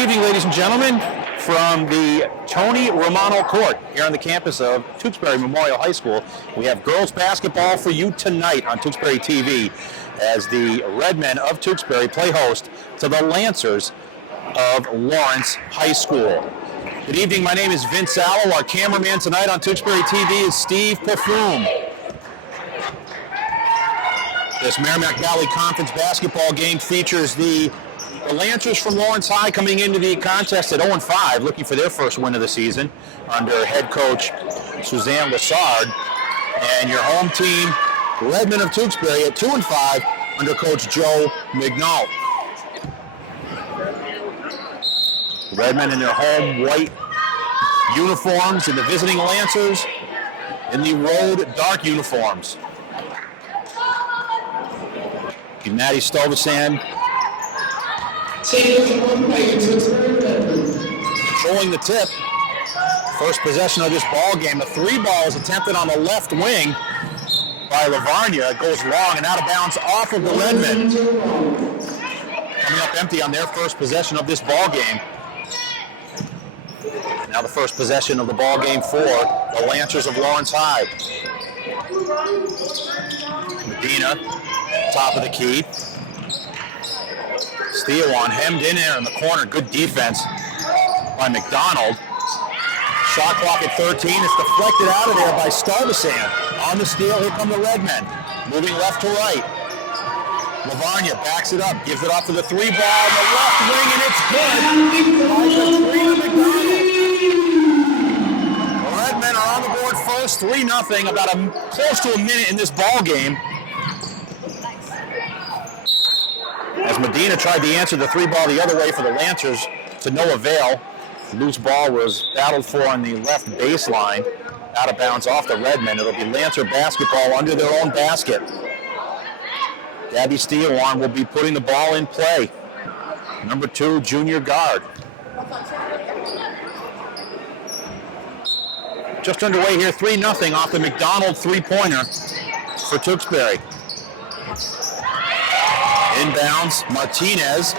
evening, ladies and gentlemen, from the Tony Romano Court here on the campus of Tewksbury Memorial High School. We have girls basketball for you tonight on Tewksbury TV as the Redmen of Tewksbury play host to the Lancers of Lawrence High School. Good evening, my name is Vince Allo. Our cameraman tonight on Tewksbury TV is Steve Perfume. This Merrimack Valley Conference basketball game features the Lancers from Lawrence High coming into the contest at 0-5, looking for their first win of the season under head coach Suzanne Lassard. And your home team, Redmen of Tewksbury, at 2-5 under coach Joe Mignault. Redmen in their home white uniforms and the visiting Lancers in the road dark uniforms. Maddie Stovacand controlling the tip. First possession of this ball game. A three ball is attempted on the left wing by Lavarnia. It goes long and out of bounds off of the Redmen. Coming up empty on their first possession of this ball game. Now the first possession of the ball game for the Lancers of Lawrence High. Medina, top of the key. Steal on, hemmed in there in the corner. Good defense by McDonald. Shot clock at 13. It's deflected out of there by Stovacand. On the steal, here come the Redmen. Moving left to right. Lavarnia backs it up, gives it off to the three ball on the left wing, and it's good by Katrina McDonald. The Redmen are on the board first, 3-0, about close to a minute in this ball game. As Medina tried to answer the three ball the other way for the Lancers to no avail. Loose ball was battled for on the left baseline, out of bounds off the Redmen. It'll be Lancer basketball under their own basket. Gabby Steelwan will be putting the ball in play. Number 2, junior guard. Just underway here, 3-0 off the McDonald three-pointer for Tewksbury. Inbounds, Martinez.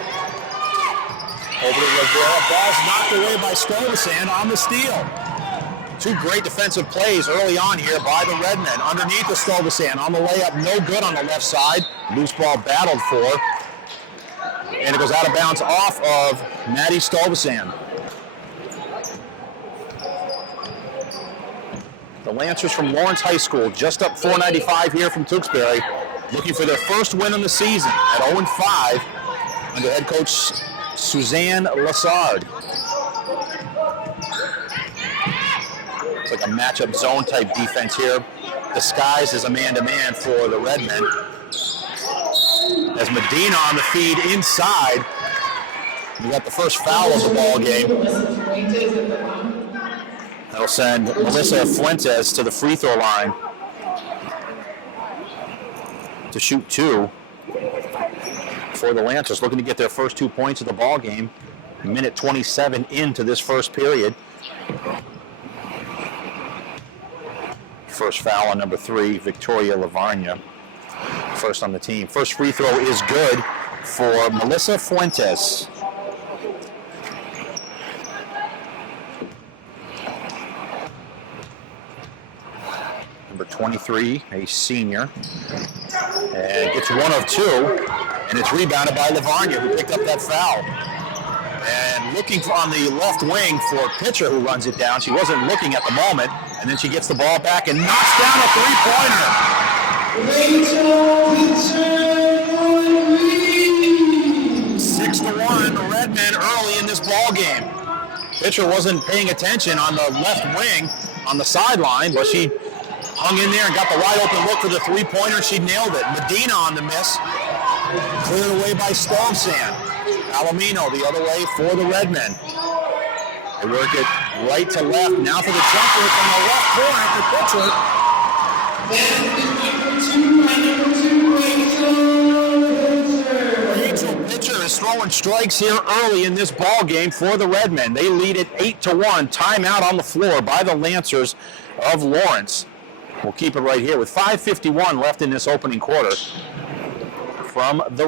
Over to Rivera. Ball's knocked away by Stovacand on the steal. Two great defensive plays early on here by the Redmen. Underneath the Stovacand on the layup, no good on the left side. Loose ball battled for. And it goes out of bounds off of Maddie Stovacand. The Lancers from Lawrence High School just up 495 here from Tewksbury, looking for their first win of the season at 0-5 under head coach Suzanne Lassard. It's like a matchup zone type defense here, disguised as a man-to-man for the Redmen. As Medina on the feed inside, you got the first foul of the ball game. That'll send Melissa Fuentes to the free throw line to shoot 2 for the Lancers, looking to get their first 2 points of the ball game. Minute 27 into this first period. First foul on number 3, Victoria Lavarnia. First on the team. First free throw is good for Melissa Fuentes. Number 23, a senior. And gets 1 of 2, and it's rebounded by Lavarnia, who picked up that foul. And looking on the left wing for Pitcher, who runs it down. She wasn't looking at the moment, and then she gets the ball back and knocks down a three-pointer. 6-1, Redmen early in this ball game. Pitcher wasn't paying attention on the left wing on the sideline, but she hung in there and got the wide open look for the three-pointer. She nailed it. Medina on the miss. Cleared away by Stovacand. Palomino the other way for the Redmen. They work it right to left. Now for the jumper from the left corner for Pitcher. Pitcher is throwing strikes here early in this ball game for the Redmen. They lead it 8-1. Timeout on the floor by the Lancers of Lawrence. We'll keep it right here with 5:51 left in this opening quarter. from the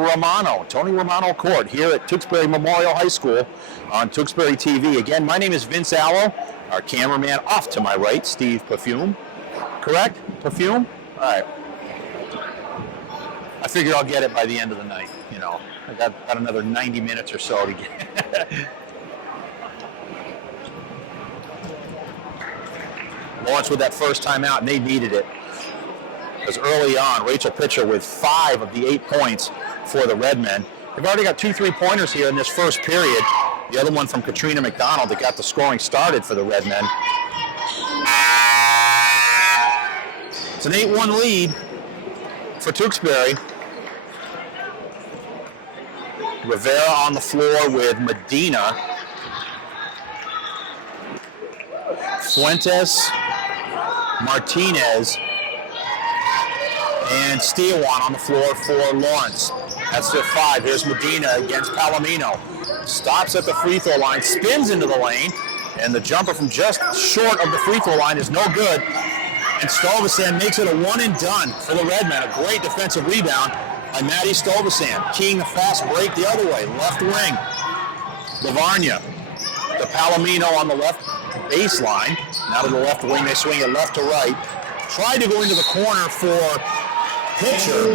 Tony Romano Court here at Tewksbury Memorial High School on Tewksbury TV. Again, my name is Vince Allo. Our cameraman off to my right, Steve Perfume. Correct? Perfume? All right. I figure I'll get it by the end of the night. You know, I got another 90 minutes or so to get. Lawrence with that first time out, and they needed it. Because early on, Rachel Pitcher with 5 of the 8 points for the Redmen. They've already got 2 3-pointers here in this first period. The other one from Katrina McDonald that got the scoring started for the Redmen. It's an 8-1 lead for Tewksbury. Rivera on the floor with Medina. Fuentes, Martinez, and Steawan on the floor for Lawrence. That's their 5. Here's Medina against Palomino. Stops at the free throw line, spins into the lane, and the jumper from just short of the free throw line is no good. And Stolvasan makes it a one and done for the Redmen. A great defensive rebound by Maddie Stolvasan. Keying a fast break the other way, left wing. Lavarnia to Palomino on the left baseline. Now to the left wing, they swing it left to right. Tried to go into the corner for Pitcher,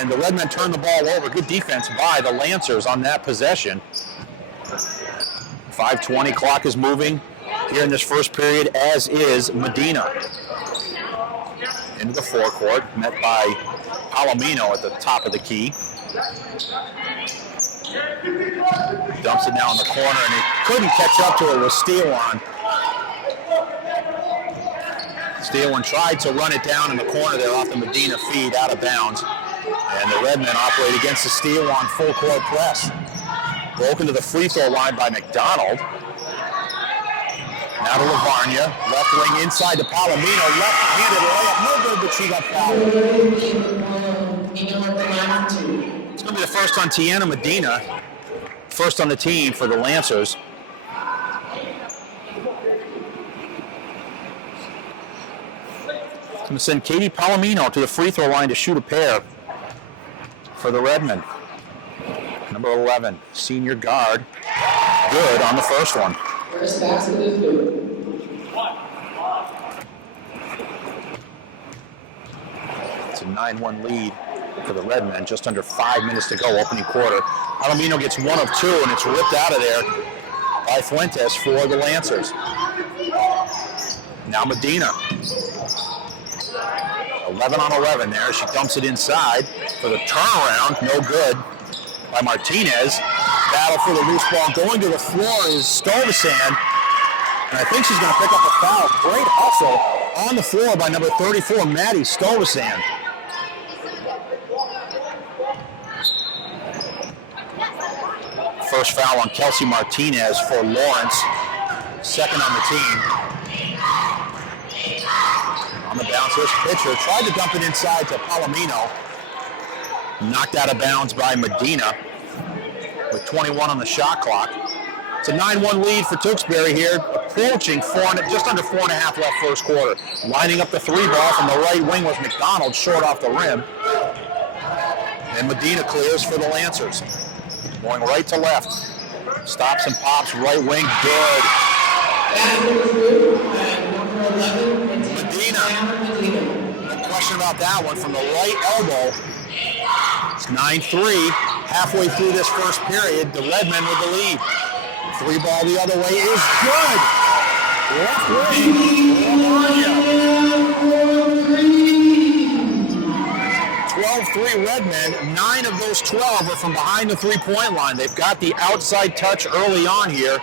and the Redmen turned the ball over. Good defense by the Lancers on that possession. 5:20, clock is moving here in this first period, as is Medina. Into the forecourt, met by Palomino at the top of the key. Dumps it now in the corner, and he couldn't catch up to it with Steawan. Steawan tried to run it down in the corner there off the Medina feed, out of bounds. And the Redmen operate against the Steawan full court press. Broken to the free throw line by McDonald. Now to Lavarnia, left wing inside to Palomino, left-handed layup, no good, but she got fouled. It's going to be the first on Tiana Medina, first on the team for the Lancers. Going to send Katie Palomino to the free throw line to shoot a pair for the Redmen. Number 11, senior guard, good on the first one. First basket is good. It's a 9-1 lead for the Redmen, just under 5 minutes to go, opening quarter. Palomino gets 1 of 2, and it's ripped out of there by Fuentes for the Lancers. Now Medina. 11 on 11 there. She dumps it inside for the turnaround. No good by Martinez. Battle for the loose ball. Going to the floor is Stolvasan. And I think she's going to pick up a foul. Great hustle on the floor by number 34, Maddie Stolvasan. First foul on Kelsey Martinez for Lawrence. Second on the team. On the bounce, here's Pitcher. Tried to dump it inside to Palomino. Knocked out of bounds by Medina with 21 on the shot clock. It's a 9-1 lead for Tewksbury here, approaching just under 4.5 left first quarter. Lining up the 3 ball from the right wing was McDonald, short off the rim. And Medina clears for the Lancers. Going right to left. Stops and pops, right wing, good. Medina. No question about that one from the right elbow. It's 9-3. Halfway through this first period, the Redmen with the lead. 3 ball the other way is good. Left wing. 12-3 Redmen. 9 of those 12 are from behind the 3-point line. They've got the outside touch early on here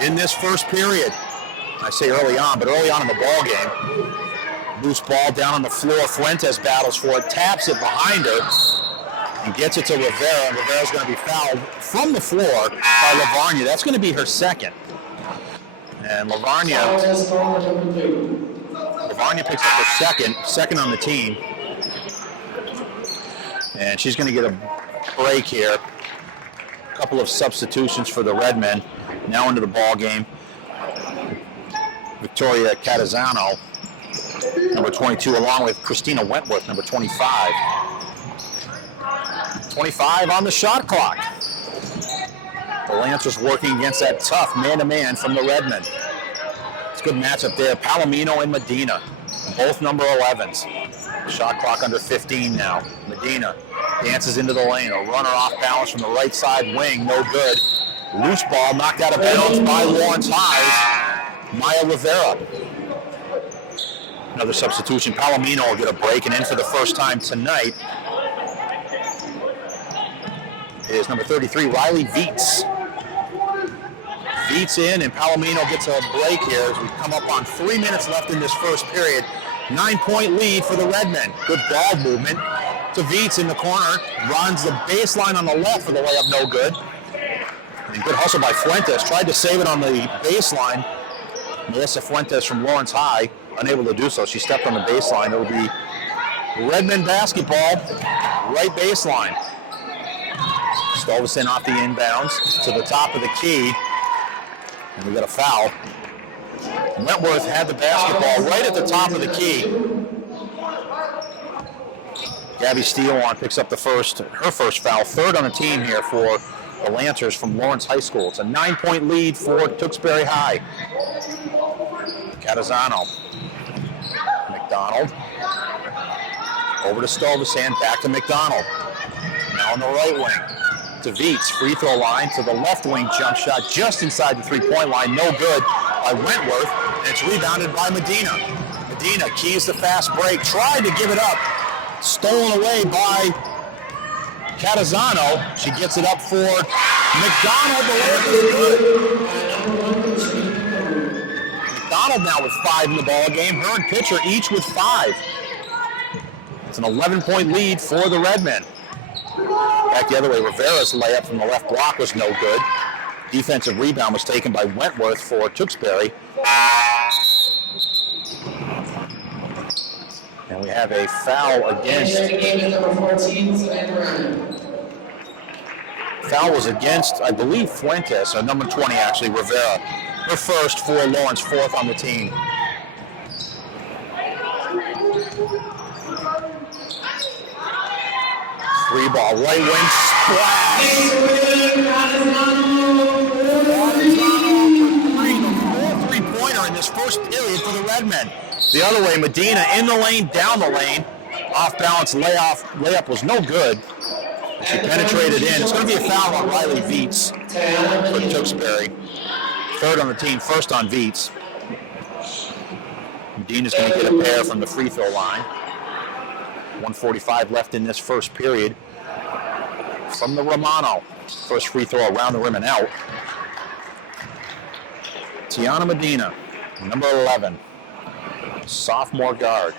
in this first period. I say early on, but early on in the ball game. Loose ball down on the floor. Fuentes battles for it, taps it behind her, and gets it to Rivera. And Rivera's going to be fouled from the floor by Lavarnia. That's going to be her second. And Lavarnia picks up her second on the team. And she's going to get a break here. A couple of substitutions for the Redmen. Now into the ball game. Victoria Catazano, number 22, along with Christina Wentworth, number 25. 25 on the shot clock. The Lancers working against that tough man-to-man from the Redmen. It's a good matchup there. Palomino and Medina, both number 11s. Shot clock under 15 now. Medina dances into the lane. A runner off balance from the right side wing, no good. Loose ball knocked out of bounds by Lawrence High. Maya Rivera. Another substitution. Palomino will get a break and in for the first time tonight is number 33, Riley Viets. Viets in, and Palomino gets a break here as we come up on 3 minutes left in this first period. 9-point lead for the Redmen. Good ball movement to Viets in the corner. Runs the baseline on the left for the layup, no good. And good hustle by Fuentes. Tried to save it on the baseline. Melissa Fuentes from Lawrence High, unable to do so. She stepped on the baseline. It'll be Redmen basketball, right baseline. Stolvesen off the inbounds to the top of the key. And we got a foul. Wentworth had the basketball right at the top of the key. Gabby Steele picks up her first foul, third on the team here for the Lancers from Lawrence High School. It's a 9-point lead for Tewksbury High. Catazano. McDonald. Over to Stolvesen, back to McDonald. Now on the right wing. To Viets, free throw line to the left wing jump shot just inside the three-point line, no good by Wentworth, and it's rebounded by Medina. Medina keys the fast break, tried to give it up, stolen away by Catazano. She gets it up for McDonald, the layup is good. McDonald now with 5 in the ball game, her and Pitcher each with 5. It's an 11-point lead for the Redmen. Back the other way, Rivera's layup from the left block was no good. Defensive rebound was taken by Wentworth for Tewksbury. And we have a foul against... Foul was against, I believe, Fuentes, or number 20 actually, Rivera. Her first for Lawrence, fourth on the team. Three ball, right wing, splash! The fourth three-pointer in this first period for the Redmen. The other way, Medina in the lane, down the lane. Off-balance layup was no good. She penetrated in. It's going to be a foul on Riley Viets for Tewksbury. Third on the team, first on Viets. Medina's going to get a pair from the free throw line. 1:45 left in this first period. From the Romano. First free throw around the rim and out. Tiana Medina, number 11. Sophomore guard.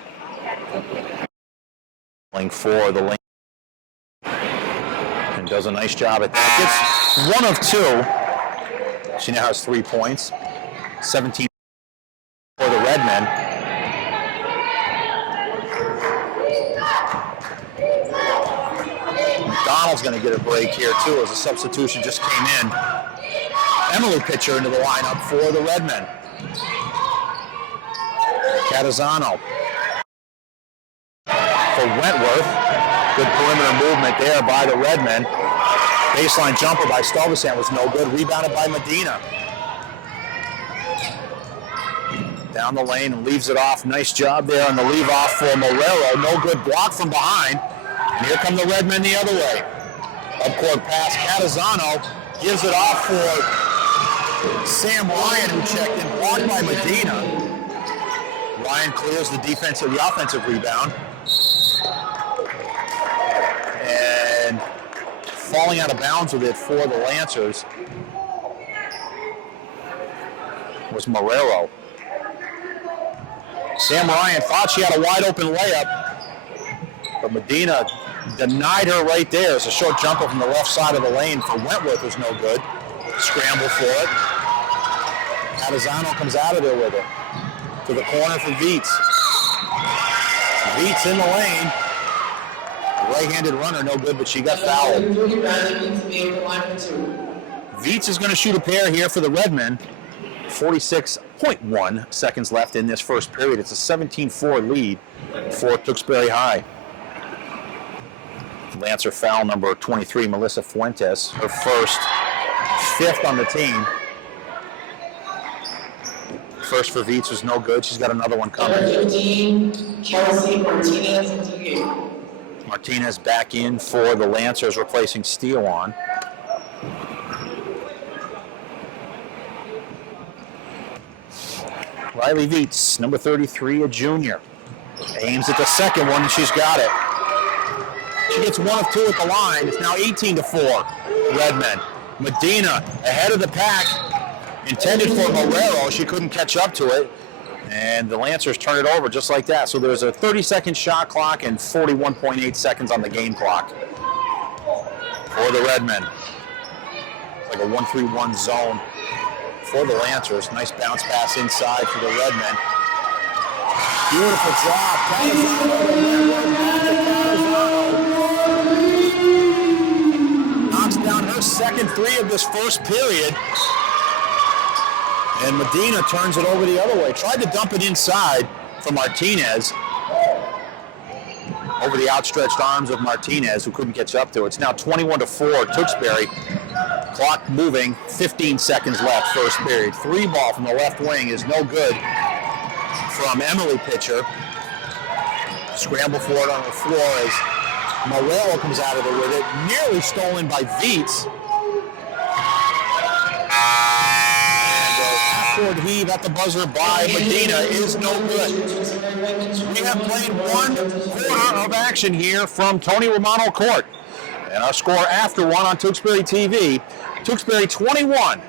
Playing for the lane. And does a nice job at that. Gets 1 of 2. She now has 3 points. 17 for the Redmen. McDonald's going to get a break here, too, as a substitution just came in. Emily Pitcher into the lineup for the Redmen. Catazano for Wentworth. Good perimeter movement there by the Redmen. Baseline jumper by Stolvesen was no good. Rebounded by Medina. Down the lane and leaves it off. Nice job there on the leave off for Morero. No good block from behind. And here come the Redmen the other way. Up-court pass. Catazano gives it off for Sam Ryan, who checked in. Blocked by Medina. Ryan clears the offensive rebound. And falling out of bounds with it for the Lancers was Morero. Sam Ryan thought she had a wide open layup, but Medina denied her right there. It's a short jumper from the left side of the lane for Wentworth was no good. Scramble for it. Catazano comes out of there with it. To the corner for Viets. Viets in the lane. Right-handed runner, no good, but she got fouled. Viets is going to shoot a pair here for the Redmen. 46.1 seconds left in this first period. It's a 17-4 lead for Tewksbury High. Lancer foul number 23, Melissa Fuentes, her first, 5th on the team. First for Viets was no good. She's got another one coming. Number 15, Kelsey Martinez. Martinez back in for the Lancers, replacing Steele on. Riley Viets, number 33, a junior. Aims at the second one, and she's got it. She gets 1 of 2 at the line. It's now 18-4, Redmen. Medina ahead of the pack. Intended for Marrero. She couldn't catch up to it. And the Lancers turn it over just like that. So there's a 30-second shot clock and 41.8 seconds on the game clock for the Redmen. Like a 1-3-1 zone for the Lancers. Nice bounce pass inside for the Redmen. Beautiful drop. Knocks down her second 3 of this first period. And Medina turns it over the other way. Tried to dump it inside for Martinez. Over the outstretched arms of Martinez, who couldn't catch up to it. It's now 21-4, Tewksbury. Clock moving, 15 seconds left, first period. 3 ball from the left wing is no good from Emily pitcher. Scramble for it on the floor as Morello comes out of there with it. Nearly stolen by Viets. Backward heave at the buzzer by Medina is no good. We have played 1 quarter of action here from Tony Romano Court. And our score after 1 on Tewksbury TV. Tewksbury 21,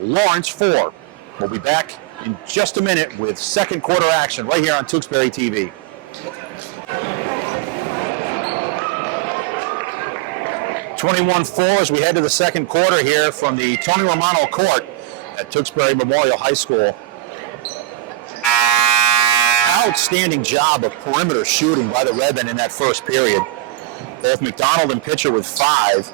Lawrence 4. We'll be back in just a minute with second quarter action right here on Tewksbury TV. (21-4) as we head to the second quarter here from the Tony Romano Court at Tewksbury Memorial High School. Outstanding job of perimeter shooting by the Redmen in that first period. Both McDonald and pitcher with 5,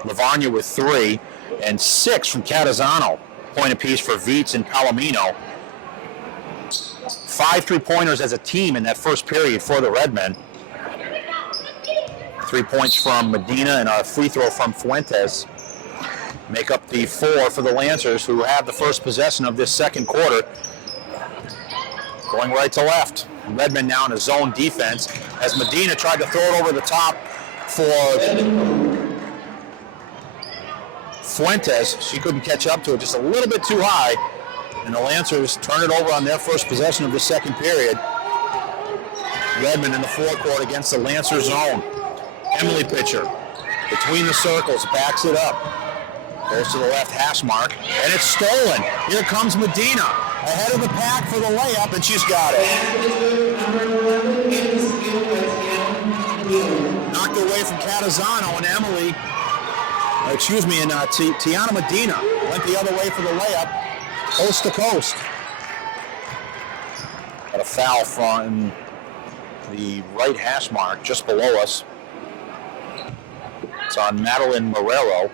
Lavagna with 3, and 6 from Catazano. Point apiece for Viets and Palomino. 5 3-pointers as a team in that first period for the Redmen. 3 points from Medina and a free throw from Fuentes make up the 4 for the Lancers, who have the first possession of this second quarter. Going right to left. Redmen now in a zone defense as Medina tried to throw it over the top for Fuentes. She couldn't catch up to it, just a little bit too high. And the Lancers turn it over on their first possession of the second period. Redmen in the forecourt against the Lancer zone. Emily pitcher between the circles, backs it up. Goes to the left hash mark, and it's stolen. Here comes Medina, ahead of the pack for the layup, and she's got it. Knocked away from Catazano, and Tiana Medina went the other way for the layup, coast to coast. Got a foul from the right hash mark just below us. It's on Madeline Marrero,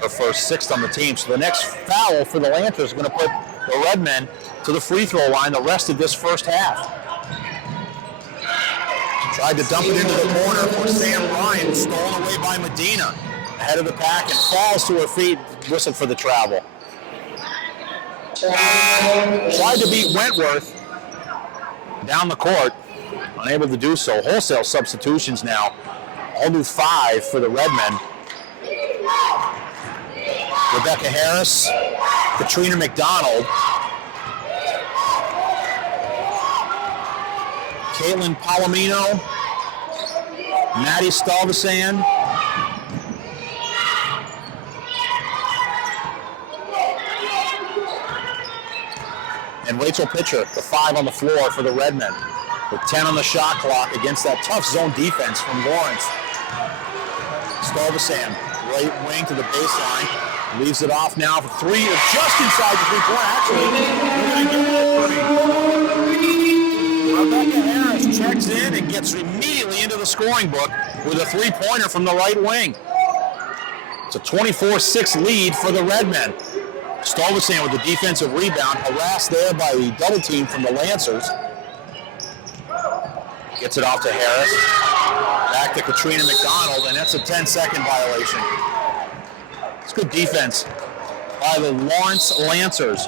her first 6th on the team. So the next foul for the Lancers is going to put the Redmen to the free throw line the rest of this first half. Tried to dump it into the corner for Sam Ryan, stolen away by Medina. Ahead of the pack and falls to her feet, whistled for the travel. Tried to beat Wentworth down the court, unable to do so. Wholesale substitutions now. All new 5 for the Redmen. Rebecca Harris, Katrina McDonald, Caitlin Palomino, Maddie Stalvasan, and Rachel Pitcher, the 5 on the floor for the Redmen, with 10 on the shot clock against that tough zone defense from Lawrence. Stalvasan, right wing to the baseline, leaves it off now for 3, just inside the 3-point. Actually, Rebecca Harris checks in and gets immediately into the scoring book with a 3-pointer from the right wing. It's a 24-6 lead for the Redmen. Stalvasan with the defensive rebound, harassed there by the double team from the Lancers. Gets it off to Harris. Back back to Katrina McDonald, and that's a 10-second violation. It's good defense by the Lawrence Lancers.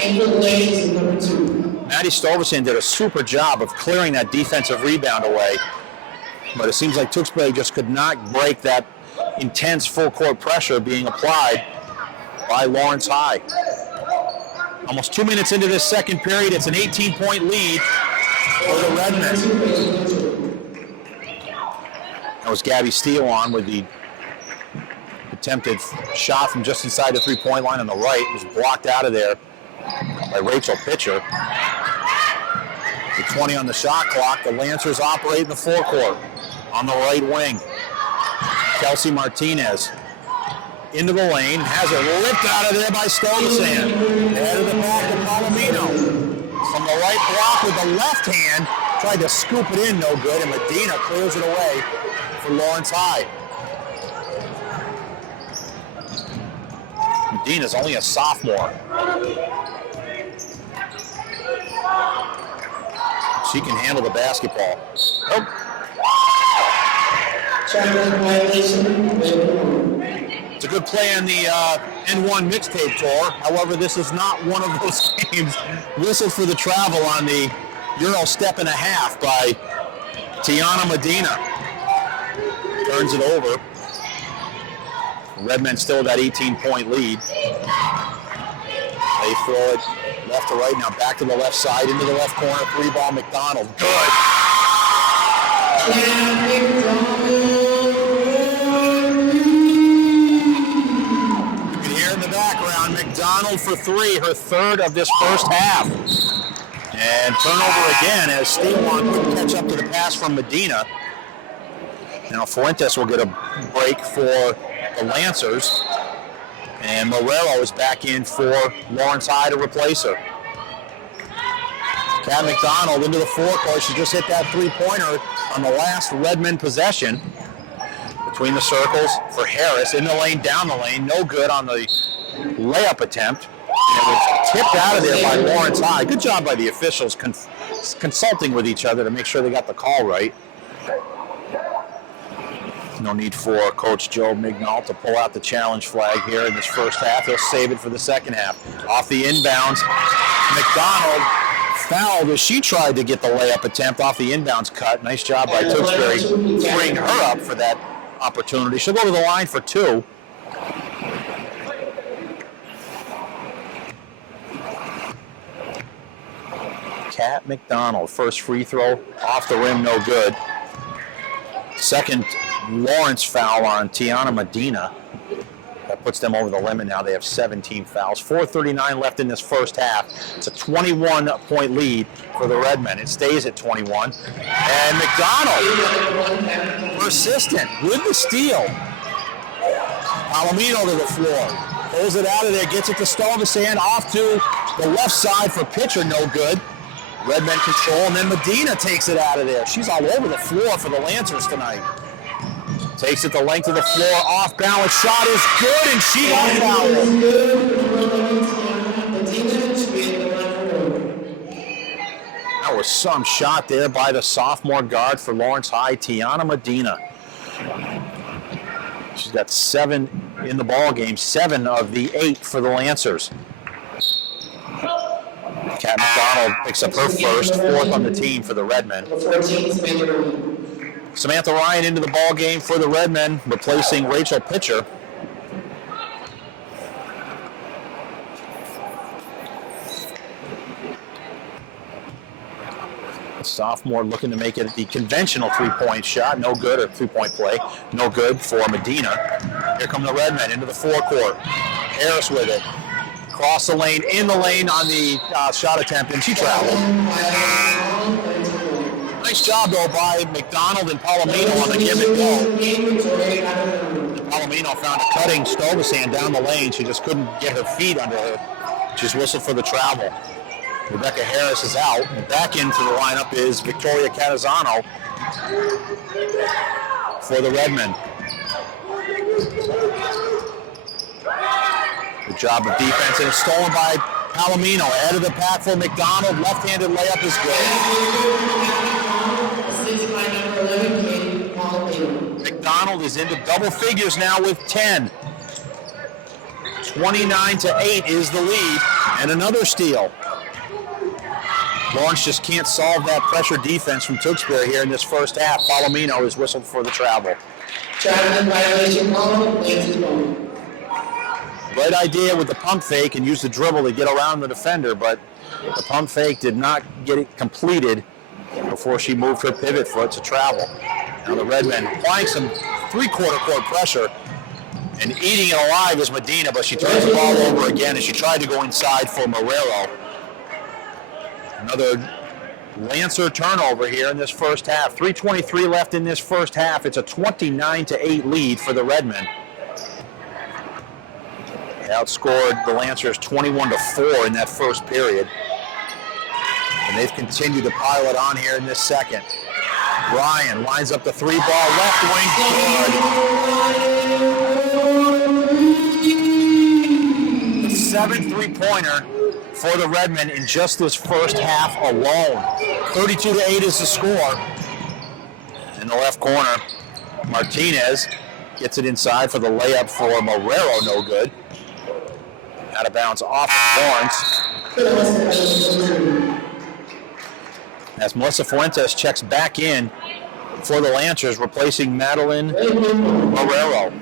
Number 2. Maddie Stolverson did a super job of clearing that defensive rebound away, but it seems like Tewksbury just could not break that intense full-court pressure being applied by Lawrence High. Almost 2 minutes into this second period, it's an 18-point lead for the Redmen. That was Gabby Steele on with the attempted shot from just inside the three-point line on the right. It was blocked out of there by Rachel Pitcher. With 20 on the shot clock, the Lancers operate in the forecourt on the right wing. Kelsey Martinez into the lane, has it ripped out of there by Stolzenhan. Head of the back to Palomino. From the right block with the left hand, tried to scoop it in, no good, and Medina clears it away for Lawrence High. Medina's only a sophomore. She can handle the basketball. Oh. It's a good play on the N1 mixtape tour. However, this is not one of those games. Whistle for the travel on the Euro step and a half by Tiana Medina. Turns it over. Redmen still that 18-point lead. They throw it left to right, now back to the left side, into the left corner, 3-ball McDonald. Good. You can hear in the background, McDonald for 3, her third of this first half. And turnover again as Steelon couldn't catch up to the pass from Medina. Now Fuentes will get a break for the Lancers. And Morello is back in for Lawrence High to replace her. Kat McDonald into the forecourt. She just hit that three-pointer on the last Redmond possession. Between the circles for Harris. In the lane, down the lane. No good on the layup attempt. And it was tipped out of there by Lawrence High. Good job by the officials consulting with each other to make sure they got the call right. No need for Coach Joe Mignall to pull out the challenge flag here in this first half. He'll save it for the second half. Off the inbounds, McDonald fouled as she tried to get the layup attempt off the inbounds cut. Nice job by Tewksbury freeing her up for that opportunity. She'll go to the line for 2. Kat McDonald, first free throw off the rim, no good. Second Lawrence foul on Tiana Medina. That puts them over the limit now. They have 17 fouls. 4:39 left in this first half. It's a 21-point lead for the Redmen. It stays at 21. And McDonald, persistent with the steal. Palomino to the floor. Pulls it out of there, gets it to Stolzenhan, off to the left side for Pitcher, no good. Redmen control, and then Medina takes it out of there. She's all over the floor for the Lancers tonight. Takes it the length of the floor, off balance, shot is good, and she got fouled. That was some shot there by the sophomore guard for Lawrence High, Tiana Medina. She's got 7 in the ball game, 7 of the 8 for the Lancers. Kat McDonald picks up her first, 4th on the team for the Redmen. Samantha Ryan into the ball game for the Redmen, replacing Rachel Pitcher. The sophomore looking to make it the conventional three-point shot, no good, or three-point play, no good for Medina. Here come the Redmen into the forecourt. Harris with it. Cross the lane, in the lane on the shot attempt, and she traveled. Nice job, though, by McDonald and Palomino on the give and go. Palomino found a cutting Stolzenhan down the lane. She just couldn't get her feet under her. She's whistled for the travel. Rebecca Harris is out. And back into the lineup is Victoria Catazano for the Redmen. Good job of defense, and it's stolen by Palomino. Ahead of the pack for McDonald. Left-handed layup is good. McDonald is into double figures now with 10. 29-8 is the lead, and another steal. Lawrence just can't solve that pressure defense from Tewksbury here in this first half. Palomino is whistled for the travel. Traveling violation call, Lance's ball. Right idea with the pump fake and use the dribble to get around the defender, but the pump fake did not get it completed before she moved her pivot foot to travel. Now the Redmen applying some three-quarter court pressure and eating it alive is Medina, but she turns the ball over again and she tried to go inside for Marrero. Another Lancer turnover here in this first half. 3:23 left in this first half. It's a 29-8 lead for the Redmen. They outscored the Lancers 21-4 in that first period. And they've continued to pile it on here in this second. Ryan lines up the three ball, left wing, good. The seventh three-pointer for the Redmen in just this first half alone. 32-8 is the score. In the left corner, Martinez gets it inside for the layup for Marrero, no good. Out of bounds off of Lawrence. As Melissa Fuentes checks back in for the Lancers, replacing Madeline Marrero.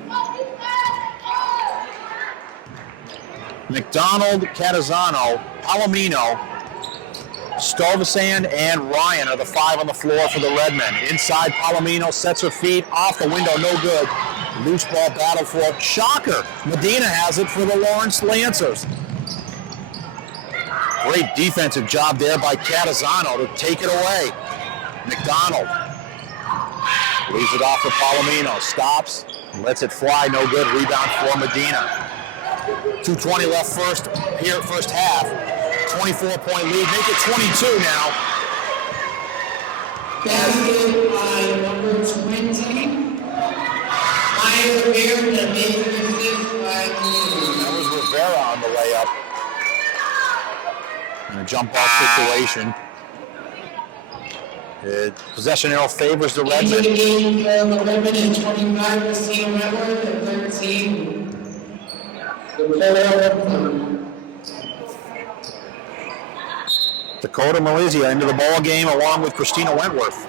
McDonald, Catazano, Palomino, Stovasand, and Ryan are the five on the floor for the Redmen. Inside, Palomino sets her feet off the window, no good. Loose ball battle for it. Shocker! Medina has it for the Lawrence Lancers. Great defensive job there by Catazano to take it away. McDonald leaves it off for Palomino. Stops, lets it fly, no good. Rebound for Medina. 2:20 left first half. 24-point lead, make it 22 now. Basket by number 20. That was Rivera on the layup. In a jump ball situation. Possession arrow favors the Redmen. The Redmen is 25 for Steel Network and 13. Dakota Malizia into the ball game along with Christina Wentworth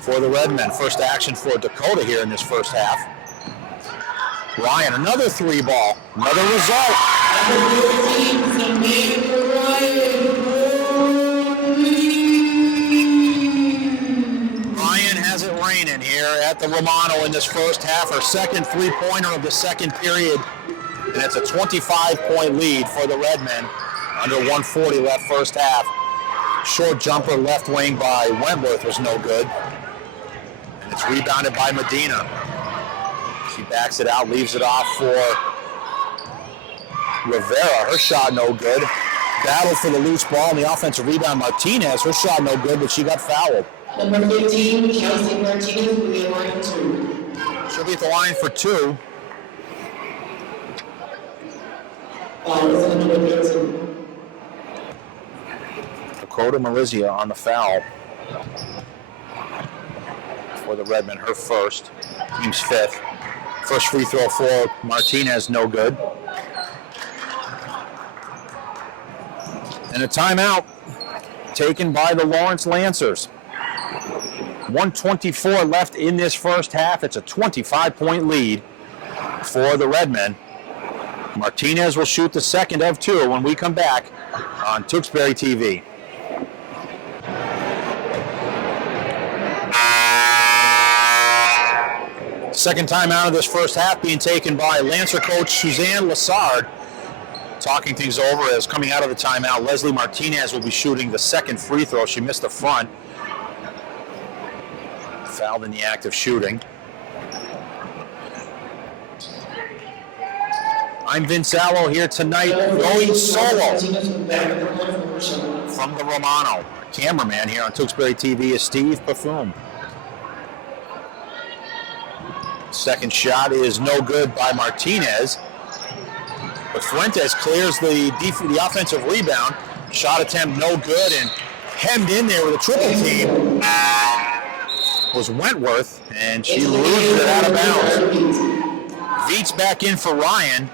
for the Redmen. First action for Dakota here in this first half. Ryan, another three ball, another result. Ryan has it raining here at the Romano in this first half. Her second three-pointer of the second period. And it's a 25-point lead for the Redmen. Under 140 left first half. Short jumper left wing by Wentworth was no good. And it's rebounded by Medina. She backs it out, leaves it off for Rivera. Her shot no good. Battle for the loose ball and the offensive rebound. Martinez, her shot no good, but she got fouled. Number 15, Chelsea Martinez will be in line 2. She'll be at the line for 2. Dakota Malizia on the foul for the Redmen, her first, team's fifth. First free throw for Martinez, no good. And a timeout taken by the Lawrence Lancers. 1:24 left in this first half. It's a 25-point lead for the Redmen. Martinez will shoot the second of 2 when we come back on Tewksbury TV. Second timeout of this first half being taken by Lancer coach Suzanne Lassard. Talking things over as coming out of the timeout, Leslie Martinez will be shooting the second free throw. She missed the front. Fouled in the act of shooting. I'm Vince Allo here tonight, going solo from the Romano. Cameraman here on Tewksbury TV is Steve Parfum. Second shot is no good by Martinez. But Fuentes clears the offensive rebound. Shot attempt no good and hemmed in there with a triple team. was Wentworth, and she loses it out of bounds. Veets back in for Ryan.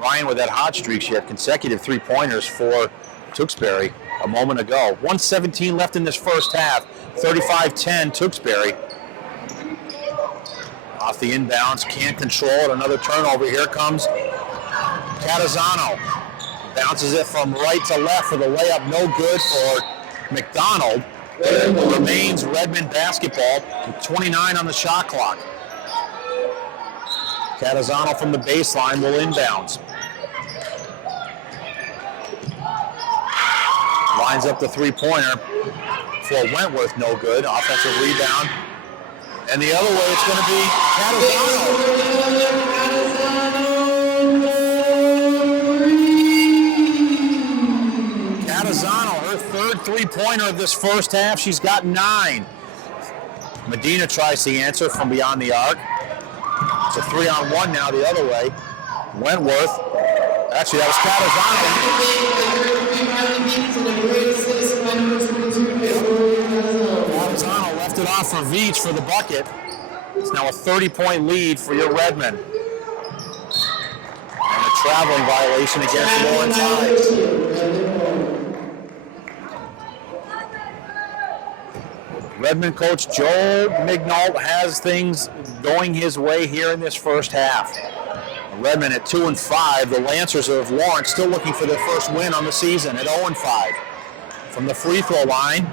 Ryan with that hot streak. She had consecutive three-pointers for Tewksbury a moment ago. 1:17 left in this first half. 35-10 Tewksbury. Off the inbounds, can't control it. Another turnover. Here comes Catazano. Bounces it from right to left for the layup. No good for McDonald. It remains Redmond basketball with 29 on the shot clock. Catazano from the baseline will inbounds. Lines up the three-pointer for Wentworth, no good. Offensive rebound. And the other way, it's going to be Catazano. Catazano, her third three-pointer of this first half. She's got 9. Medina tries to answer from beyond the arc. It's a 3-on-1 now the other way. Wentworth. Actually, that was Catazano. Catazano left it off for Veach for the bucket. It's now a 30-point lead for your Redmen. And a traveling violation against Lawrence High. Redmond coach Joe Mignault has things going his way here in this first half. Redmond at 2-5. The Lancers of Lawrence still looking for their first win on the season at 0-5. From the free throw line,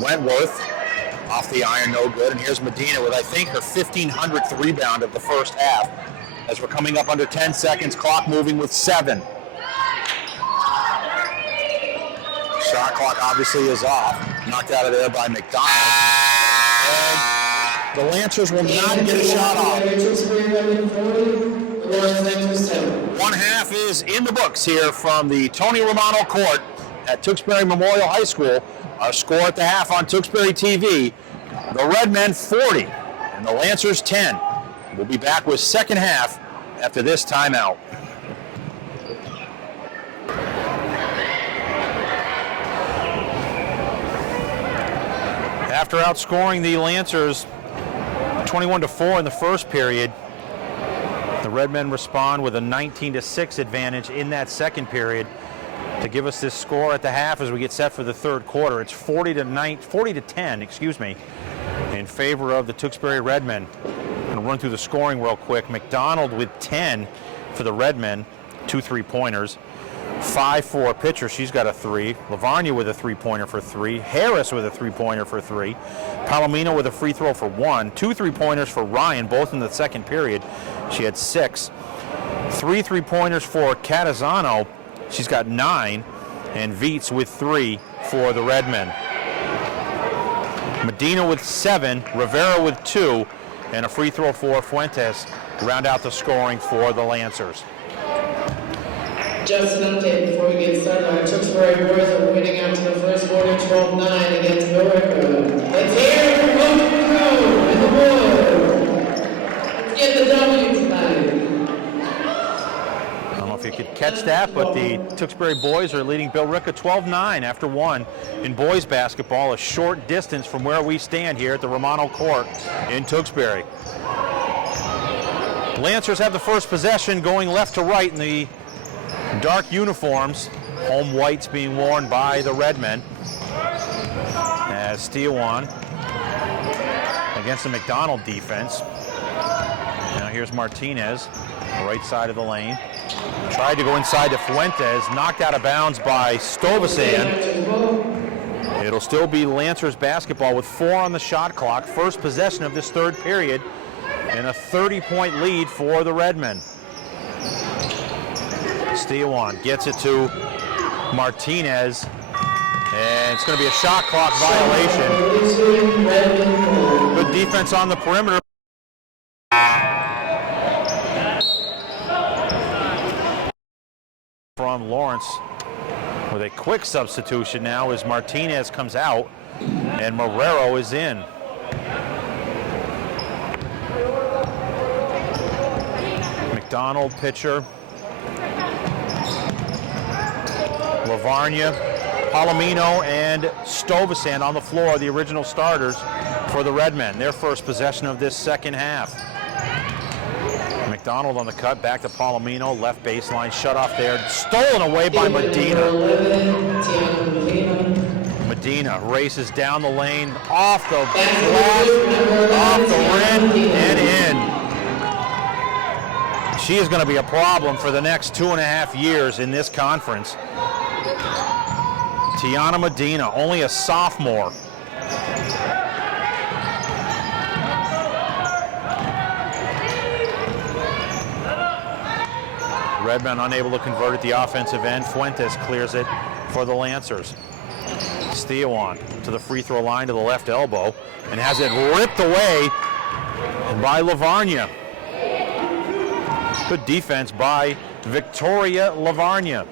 Wentworth off the iron, no good. And here's Medina with, I think, her 1,500th rebound of the first half. As we're coming up under 10 seconds, clock moving with 7. Shot clock obviously is off. Knocked out of there by McDonald. And the Lancers will not get a shot off. One half is in the books here from the Tony Romano court at Tewksbury Memorial High School. Our score at the half on Tewksbury TV, the Redmen 40 and the Lancers 10. We'll be back with second half after this timeout. After outscoring the Lancers 21-4 in the first period, the Redmen respond with a 19-6 advantage in that second period to give us this score at the half as we get set for the third quarter. It's 40-10, in favor of the Tewksbury Redmen. I'm going to run through the scoring real quick. McDonald with 10 for the Redmen, 2 3-pointers. 5-4 pitcher, she's got a 3. Lavarnia with a 3-pointer for 3. Harris with a 3-pointer for 3. Palomino with a free throw for 1. 2 3-pointers for Ryan, both in the second period. She had 6. 3 3-pointers for Catazano. She's got 9. And Veets with 3 for the Redmen. Medina with 7. Rivera with 2. And a free throw for Fuentes to round out the scoring for the Lancers. Just an update before we get started. Our Tewksbury boys are winning out to the first quarter 12-9 against Billerica. Let's hear it from Coach Monroe and the boys. Let's get the W tonight. I don't know if you could catch that, but the Tewksbury boys are leading Billerica 12-9 after 1 in boys basketball, a short distance from where we stand here at the Romano Court in Tewksbury. Lancers have the first possession, going left to right in the dark uniforms, home whites being worn by the Redmen. As Steawan against the McDonald defense. Now here's Martinez, right side of the lane. Tried to go inside to Fuentes, knocked out of bounds by Stovasan. It'll still be Lancers basketball with 4 on the shot clock. First possession of this third period and a 30-point lead for the Redmen. Steawan gets it to Martinez, and it's going to be a shot clock violation. Good defense on the perimeter. From Lawrence with a quick substitution now as Martinez comes out and Marrero is in. McDonald pitcher. Lavarnia, Palomino, and and Stovacand on the floor, the original starters for the Redmen. Their first possession of this second half. McDonald on the cut, back to Palomino, left baseline, shut off there, stolen away by Medina. Medina races down the lane, off the glass, off the rim, and in. She is going to be a problem for the next 2.5 years in this conference. Tiana Medina, only a sophomore. Redmen unable to convert at the offensive end. Fuentes clears it for the Lancers. Steawan to the free throw line to the left elbow and has it ripped away by Lavarnia. Good defense by Victoria Lavarnia.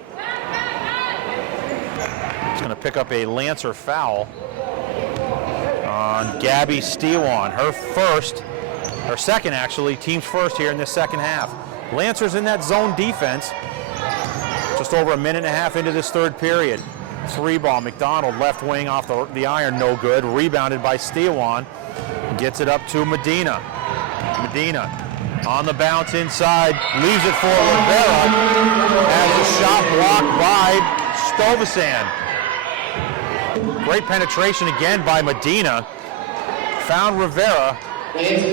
It's going to pick up a Lancer foul on Gabby Steawan. Her second actually, team's first here in this second half. Lancers in that zone defense. Just over a minute and a half into this third period. 3-ball, McDonald left wing off the iron, no good. Rebounded by Steawan. Gets it up to Medina. Medina on the bounce inside, leaves it for Rivera. Has a shot blocked by Stovacand. Great penetration again by Medina. Found Rivera.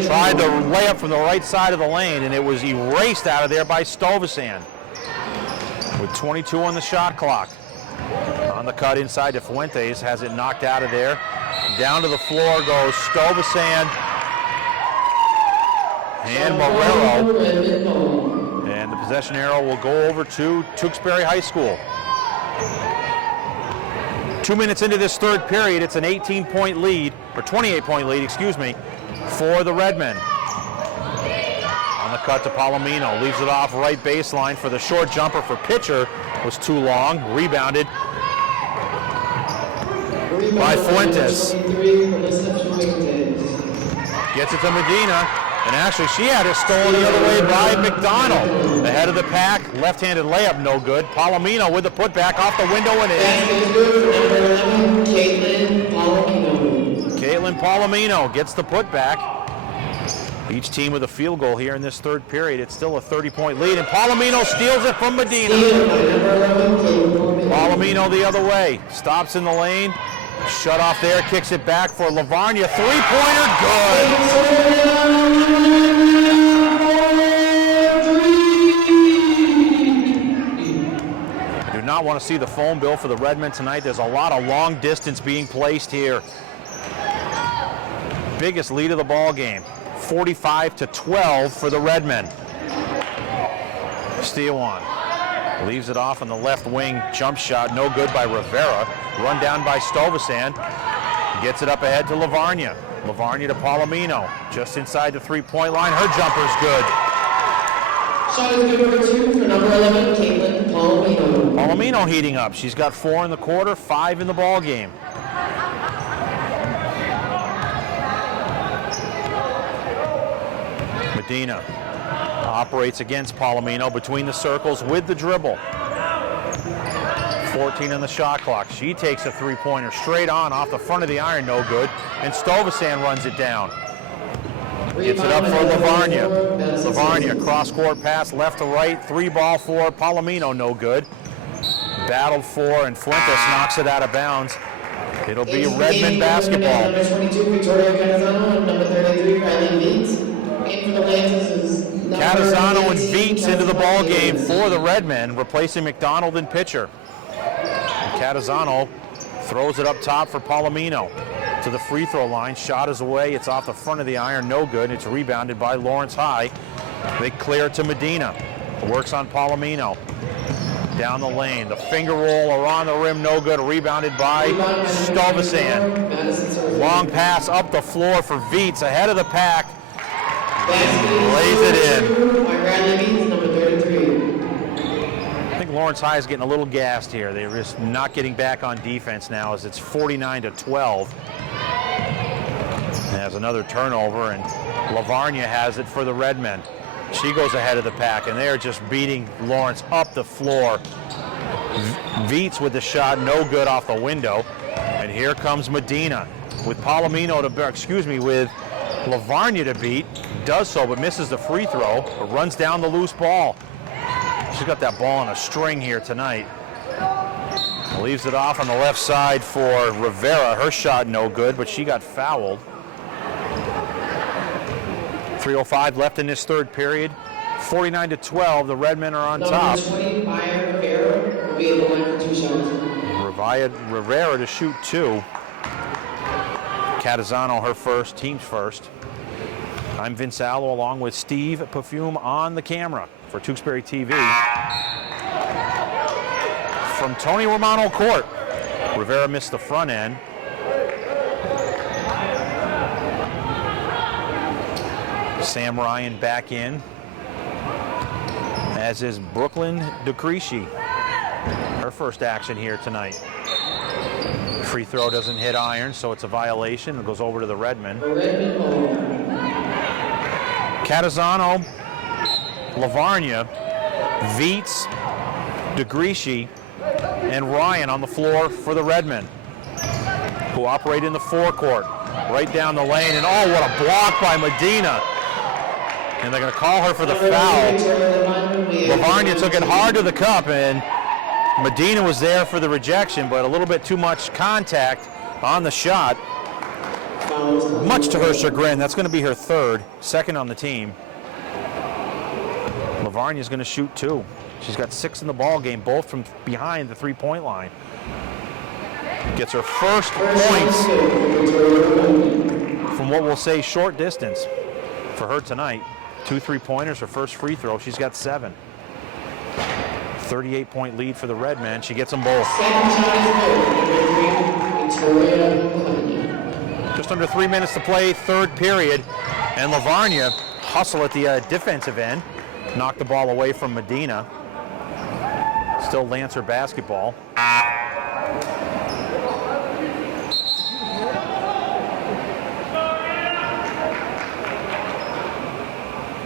Tried to lay up from the right side of the lane, and it was erased out of there by Stovacand. With 22 on the shot clock. On the cut inside to Fuentes, has it knocked out of there. Down to the floor goes Stovacand and Marrero. And the possession arrow will go over to Tewksbury High School. 2 minutes into this third period, it's an 18-point lead, or 28-point lead, excuse me, for the Redmen. On the cut to Palomino, leaves it off right baseline for the short jumper for Pitcher. Was too long, rebounded by Fuentes. Gets it to Medina, and actually she had it stolen the other way by McDonald. Ahead of the pack, left-handed layup, no good. Palomino with the putback off the window and in. Caitlin Palomino gets the putback. Each team with a field goal here in this third period. It's still a 30-point lead, and Palomino steals it from Medina. Palomino the other way, stops in the lane, shut off there, kicks it back for Lavarnia. Three-pointer, good. I do not want to see the phone bill for the Redmen tonight. There's a lot of long distance being placed here. Biggest lead of the ball game. 45-12 for the Redmen. Steawan leaves it off on the left wing. Jump shot, no good by Rivera. Run down by Stovacand. Gets it up ahead to Lavarnia. Lavarnia to Palomino. Just inside the three-point line. Her jumper's good. Shot is good for 2 for number 11, Caitlin Palomino. Palomino heating up. She's got 4 in the quarter, 5 in the ball game. Medina operates against Palomino between the circles with the dribble. 14 on the shot clock. She takes a three-pointer straight on off the front of the iron, no good. And Stovacand runs it down. Gets it up for Lavarnia. Lavarnia, cross-court pass left to right. 3-ball for Palomino, no good. Battled for, and Fuentes knocks it out of bounds. It'll be Redmen basketball. Number 22, Victoria Catazano, and number 33, Riley Beats. Catazano and Veets into the ball game for the Redmen, replacing McDonald and Pitcher. Catazano throws it up top for Palomino to the free throw line. Shot is away. It's off the front of the iron, no good. It's rebounded by Lawrence High. They clear it to Medina. Works on Palomino. Down the lane. The finger roll around the rim, no good. Rebounded by Stovacand. Long pass up the floor for Veets ahead of the pack. Lays it in. I think Lawrence High is getting a little gassed here. They're just not getting back on defense now as it's 49-12. Has another turnover, and Lavarnia has it for the Redmen. She goes ahead of the pack, and they're just beating Lawrence up the floor. Veets with the shot, no good off the window. And here comes Medina with with Lavarnia to beat. Does so, but misses the free throw, but runs down the loose ball. She's got that ball on a string here tonight. Leaves it off on the left side for Rivera. Her shot no good, but she got fouled. 3:05 left in this third period. 49-12, the Redmen are on top. Number 20, Maya Rivera, will be in the line for 2 shots. Rivera to shoot 2. Catazano, her first, team's first. I'm Vince Allo along with Steve Perfume on the camera for Tewksbury TV. From Tony Romano Court, Rivera missed the front end. Sam Ryan back in, as is Brooklyn Decreasy. Her first action here tonight. Free throw doesn't hit iron, so it's a violation. It goes over to the Redmen. Catazano, Lavarnia, Viets, Decreasy, and Ryan on the floor for the Redmen, who operate in the forecourt, right down the lane. And oh, what a block by Medina. And they're going to call her for the foul. Lavarnia took it hard to the cup, and Medina was there for the rejection, but a little bit too much contact on the shot. Much to her chagrin, that's going to be her third, second on the team. Lavarnia's going to shoot 2. She's got 6 in the ball game, both from behind the three-point line. Gets her first points from what we'll say short distance for her tonight. 2 3-pointers, her first free throw. She's got 7. 38-point lead for the Redmen. She gets them both. Just under 3 minutes to play, third period. And Lavarnia hustle at the defensive end. Knocked the ball away from Medina. Still Lancer basketball.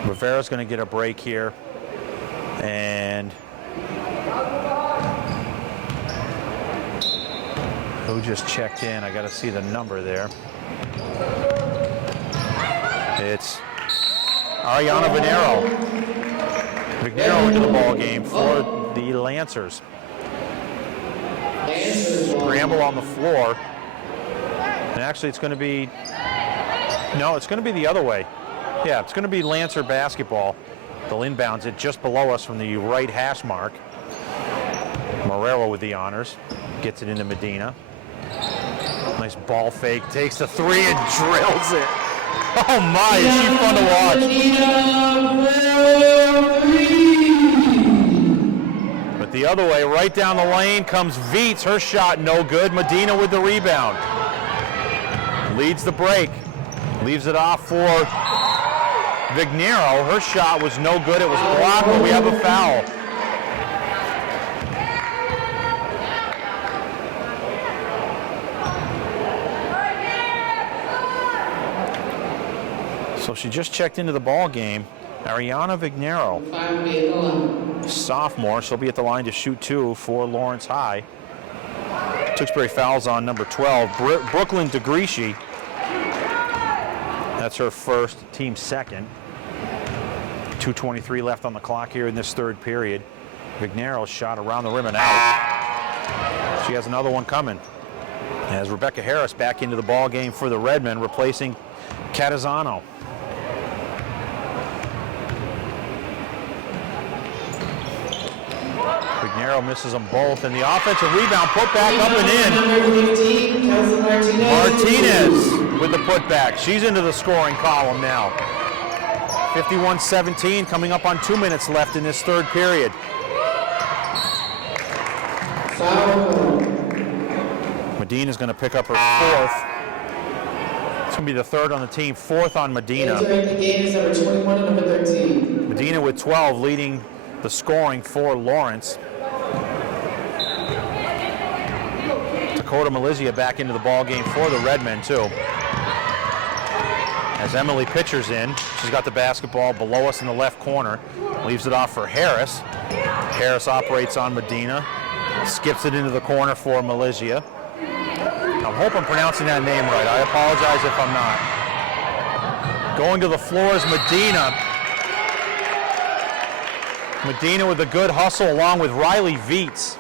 Rivera's going to get a break here. And who just checked in? I got to see the number there. It's Ariana Vignero into the ball game for the Lancers. Scramble on the floor. And actually it's going to be, no, it's going to be the other way. Yeah, it's going to be Lancer basketball. They'll inbounds it just below us from the right hash mark. Morero with the honors. Gets it into Medina. Nice ball fake. Takes the 3 and drills it. Oh my, is she fun to watch. But the other way, right down the lane comes Viets. Her shot no good. Medina with the rebound. Leads the break. Leaves it off for Vignero. Her shot was no good. It was blocked, but we have a foul. So she just checked into the ball game. Ariana Vignero, sophomore. She'll be at the line to shoot 2 for Lawrence High. Tewksbury fouls on number 12. Brooklyn Decreasy. That's her first, team second. 2:23 left on the clock here in this third period. Vignero's shot around the rim and out. She has another one coming. As Rebecca Harris back into the ball game for the Redmen, replacing Catazano. Vignero misses them both, and the offensive rebound put back up and in. Martinez with the putback. She's into the scoring column now. 51-17, coming up on 2 minutes left in this third period. Medina's going to pick up her 4th. It's going to be the 3rd on the team, 4th on Medina. Medina with 12, leading the scoring for Lawrence. Dakota Malizia back into the ball game for the Redmen too. As Emily pitchers in, she's got the basketball below us in the left corner. Leaves it off for Harris. Harris operates on Medina. Skips it into the corner for Malizia. hope I'm pronouncing that name right. I apologize if I'm not. Going to the floor is Medina. Medina with a good hustle along with Riley Viets.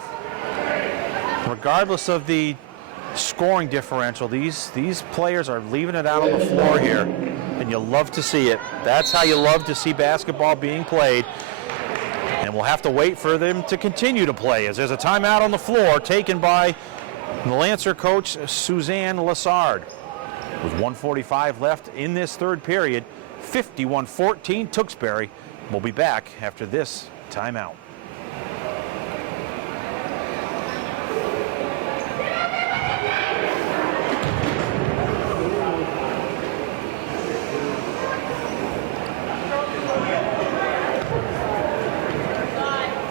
Regardless of the scoring differential, these players are leaving it out on the floor here, and you love to see it. That's how you love to see basketball being played. And we'll have to wait for them to continue to play as there's a timeout on the floor taken by the Lancer coach, Suzanne Lassard. With 1:45 left in this third period, 51-14 Tewksbury. We'll be back after this timeout.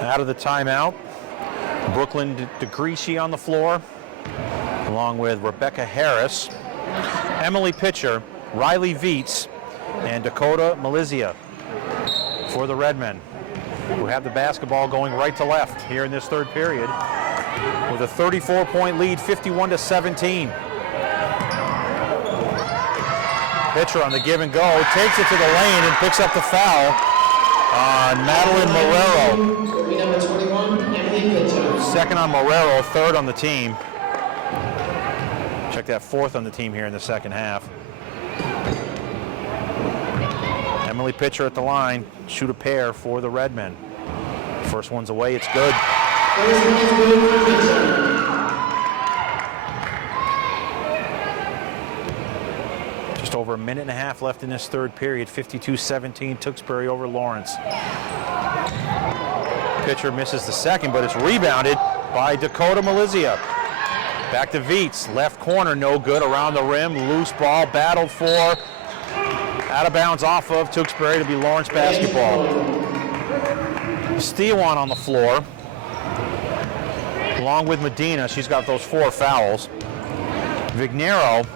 Out of the timeout, Brooklyn DeGreci on the floor, along with Rebecca Harris, Emily Pitcher, Riley Viets, and Dakota Malizia for the Redmen, who have the basketball going right to left here in this third period with a 34-point lead, 51-17. Pitcher on the give and go, takes it to the lane and picks up the foul on Madeline Marrero. Number 21, Emily Pitcher. Second on Marrero, third on the team. Check that, fourth on the team here in the second half. Emily Pitcher at the line, shoot a pair for the Redmen. First one's away, it's good. First one is good for Pitcher. Just over a minute and a half left in this third period, 52-17, Tewksbury over Lawrence. Pitcher misses the second, but it's rebounded by Dakota Malizia. Back to Viets, left corner, no good, around the rim, loose ball, battled for, out of bounds off of Tewksbury to be Lawrence basketball. Stewan on the floor, along with Medina, she's got those 4 fouls. Vignero,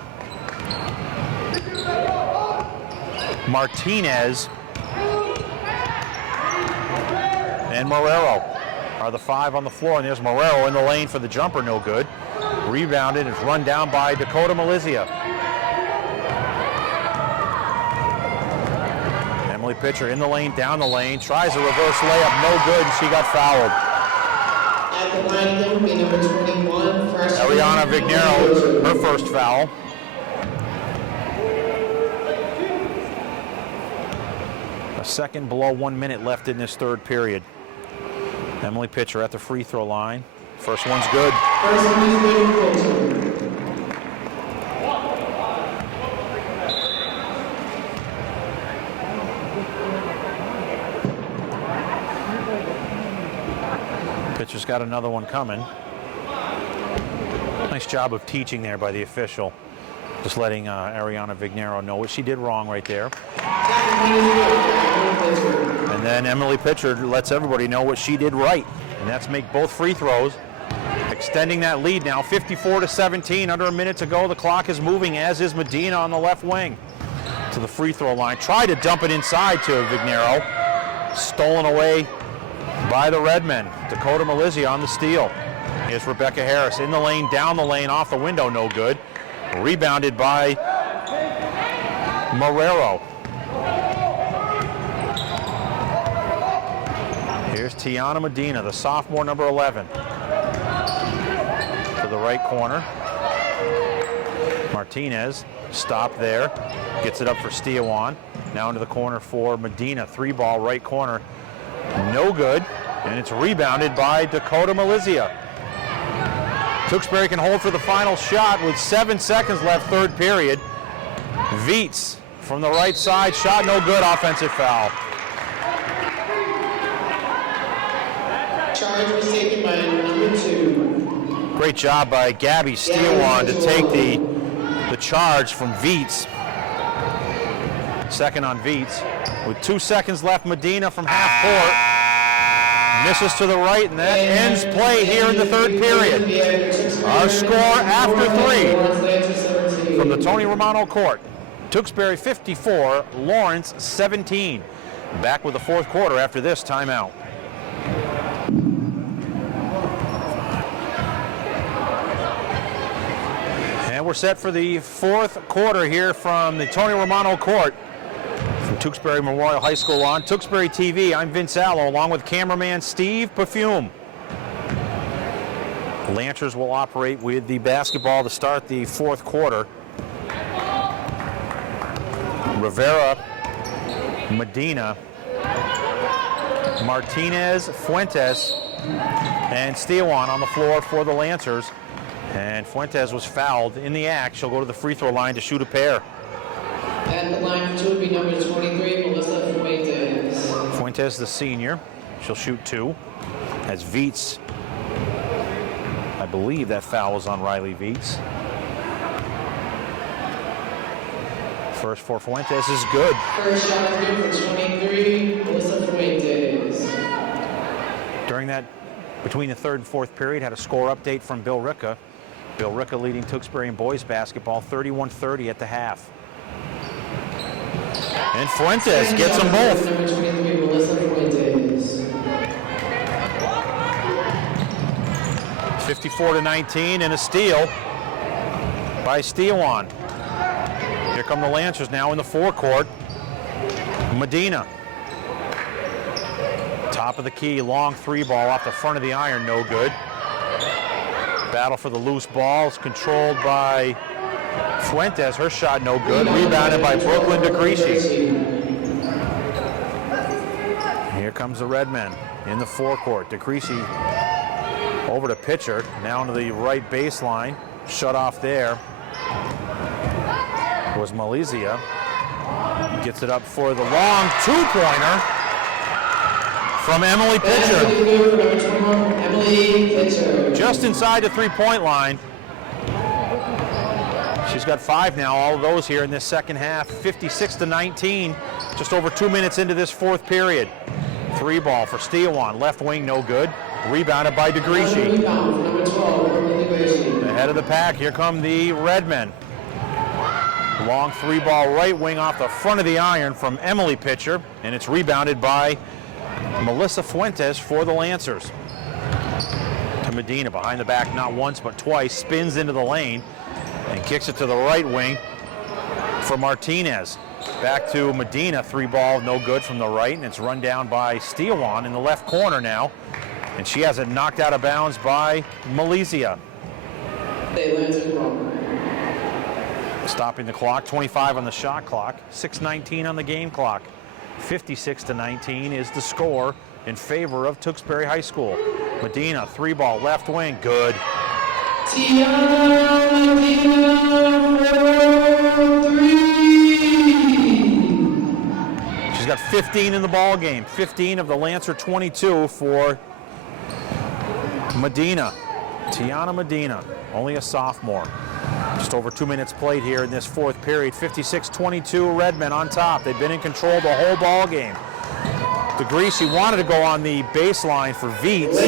Martinez, and Marrero are the 5 on the floor, and there's Marrero in the lane for the jumper, no good. Rebounded, it's run down by Dakota Malizia. Emily Pitcher in the lane, down the lane, tries a reverse layup, no good, and she got fouled. At the line again will be number 21, freshman Ariana Vignero, her first foul. A second below 1 minute left in this third period. Emily Pitcher at the free throw line. First one's good. First one is good for Pitcher. Pitcher's got another one coming. Nice job of teaching there by the official. Just letting Ariana Vignero know what she did wrong right there. And then Emily Pitcher lets everybody know what she did right. And that's make both free throws. Extending that lead now, 54-17, under a minute to go. The clock is moving, as is Medina on the left wing. To the free throw line. Tried to dump it inside to Vignero. Stolen away by the Redmen. Dakota Malizia on the steal. Here's Rebecca Harris in the lane, down the lane, off the window, no good. Rebounded by Marrero. Here's Tiana Medina, the sophomore, number 11. To the right corner. Martinez, stop there. Gets it up for Stewan. Now into the corner for Medina. 3-ball, right corner. No good. And it's rebounded by Dakota Malizia. Tewksbury can hold for the final shot with 7 seconds left, third period. Viets from the right side, shot no good, offensive foul. Charge was taken by number 2. Great job by Gabby Stewan to take the charge from Viets. Second on Viets. With 2 seconds left, Medina from half court. Misses to the right, and that ends play here in the third period. Our score after 3 from the Tony Romano court. Tewksbury 54, Lawrence 17. Back with the fourth quarter after this timeout. And we're set for the fourth quarter here from the Tony Romano Court from Tewksbury Memorial High School on Tewksbury TV. I'm Vince Allo along with cameraman Steve Perfume. The Lancers will operate with the basketball to start the fourth quarter. Rivera, Medina, Martinez, Fuentes, and Steawan on the floor for the Lancers. And Fuentes was fouled in the act. She'll go to the free throw line to shoot a pair. At the line for two would be number 23, Melissa Fuentes. Fuentes, the senior. She'll shoot two. As Viets, I believe that foul was on Riley Viets. First for Fuentes is good. First shot is good for 23, Melissa Fuentes. During that, between the third and fourth period, had a score update from Bill Ricca. Bill Ricca leading Tewksbury in boys basketball 31-30 at the half. And Fuentes gets them both. Number 23, Melissa Fuentes. 54-19 and a steal by Steawan. Here come the Lancers now in the forecourt. Medina. Top of the key, long three ball off the front of the iron, no good. Battle for the loose ball is controlled by Fuentes. Her shot no good. Rebounded by Brooklyn DeGreci. Here comes the Redmen in the forecourt. DeGreci over to pitcher. Now to the right baseline. Shut off there was Malizia. Gets it up for the long two-pointer from Emily Pitcher. Emily Pitcher. Just inside the three-point line. She's got 5 now, all of those here in this second half. 56-19, just over 2 minutes into this fourth period. Three ball for Steawan, left wing, no good. Rebounded by DeGreci. Ahead of the pack, here come the Redmen. Long three ball right wing off the front of the iron from Emily Pitcher, and it's rebounded by Melissa Fuentes for the Lancers. To Medina, behind the back not once but twice, spins into the lane and kicks it to the right wing for Martinez. Back to Medina, three ball, no good from the right, and it's run down by Steawan in the left corner now, and she has it knocked out of bounds by Malizia. Stopping the clock, 25 on the shot clock, 6:19 on the game clock. 56-19 is the score in favor of Tewksbury High School. Medina, three ball, left wing, good. Tiana Medina, three. She's got 15 in the ball game. 15 of the Lancer 22 for Medina. Tiana Medina, only a sophomore. Just over 2 minutes played here in this fourth period. 56-22, Redmen on top. They've been in control the whole ball game. DeGreci wanted to go on the baseline for Viets.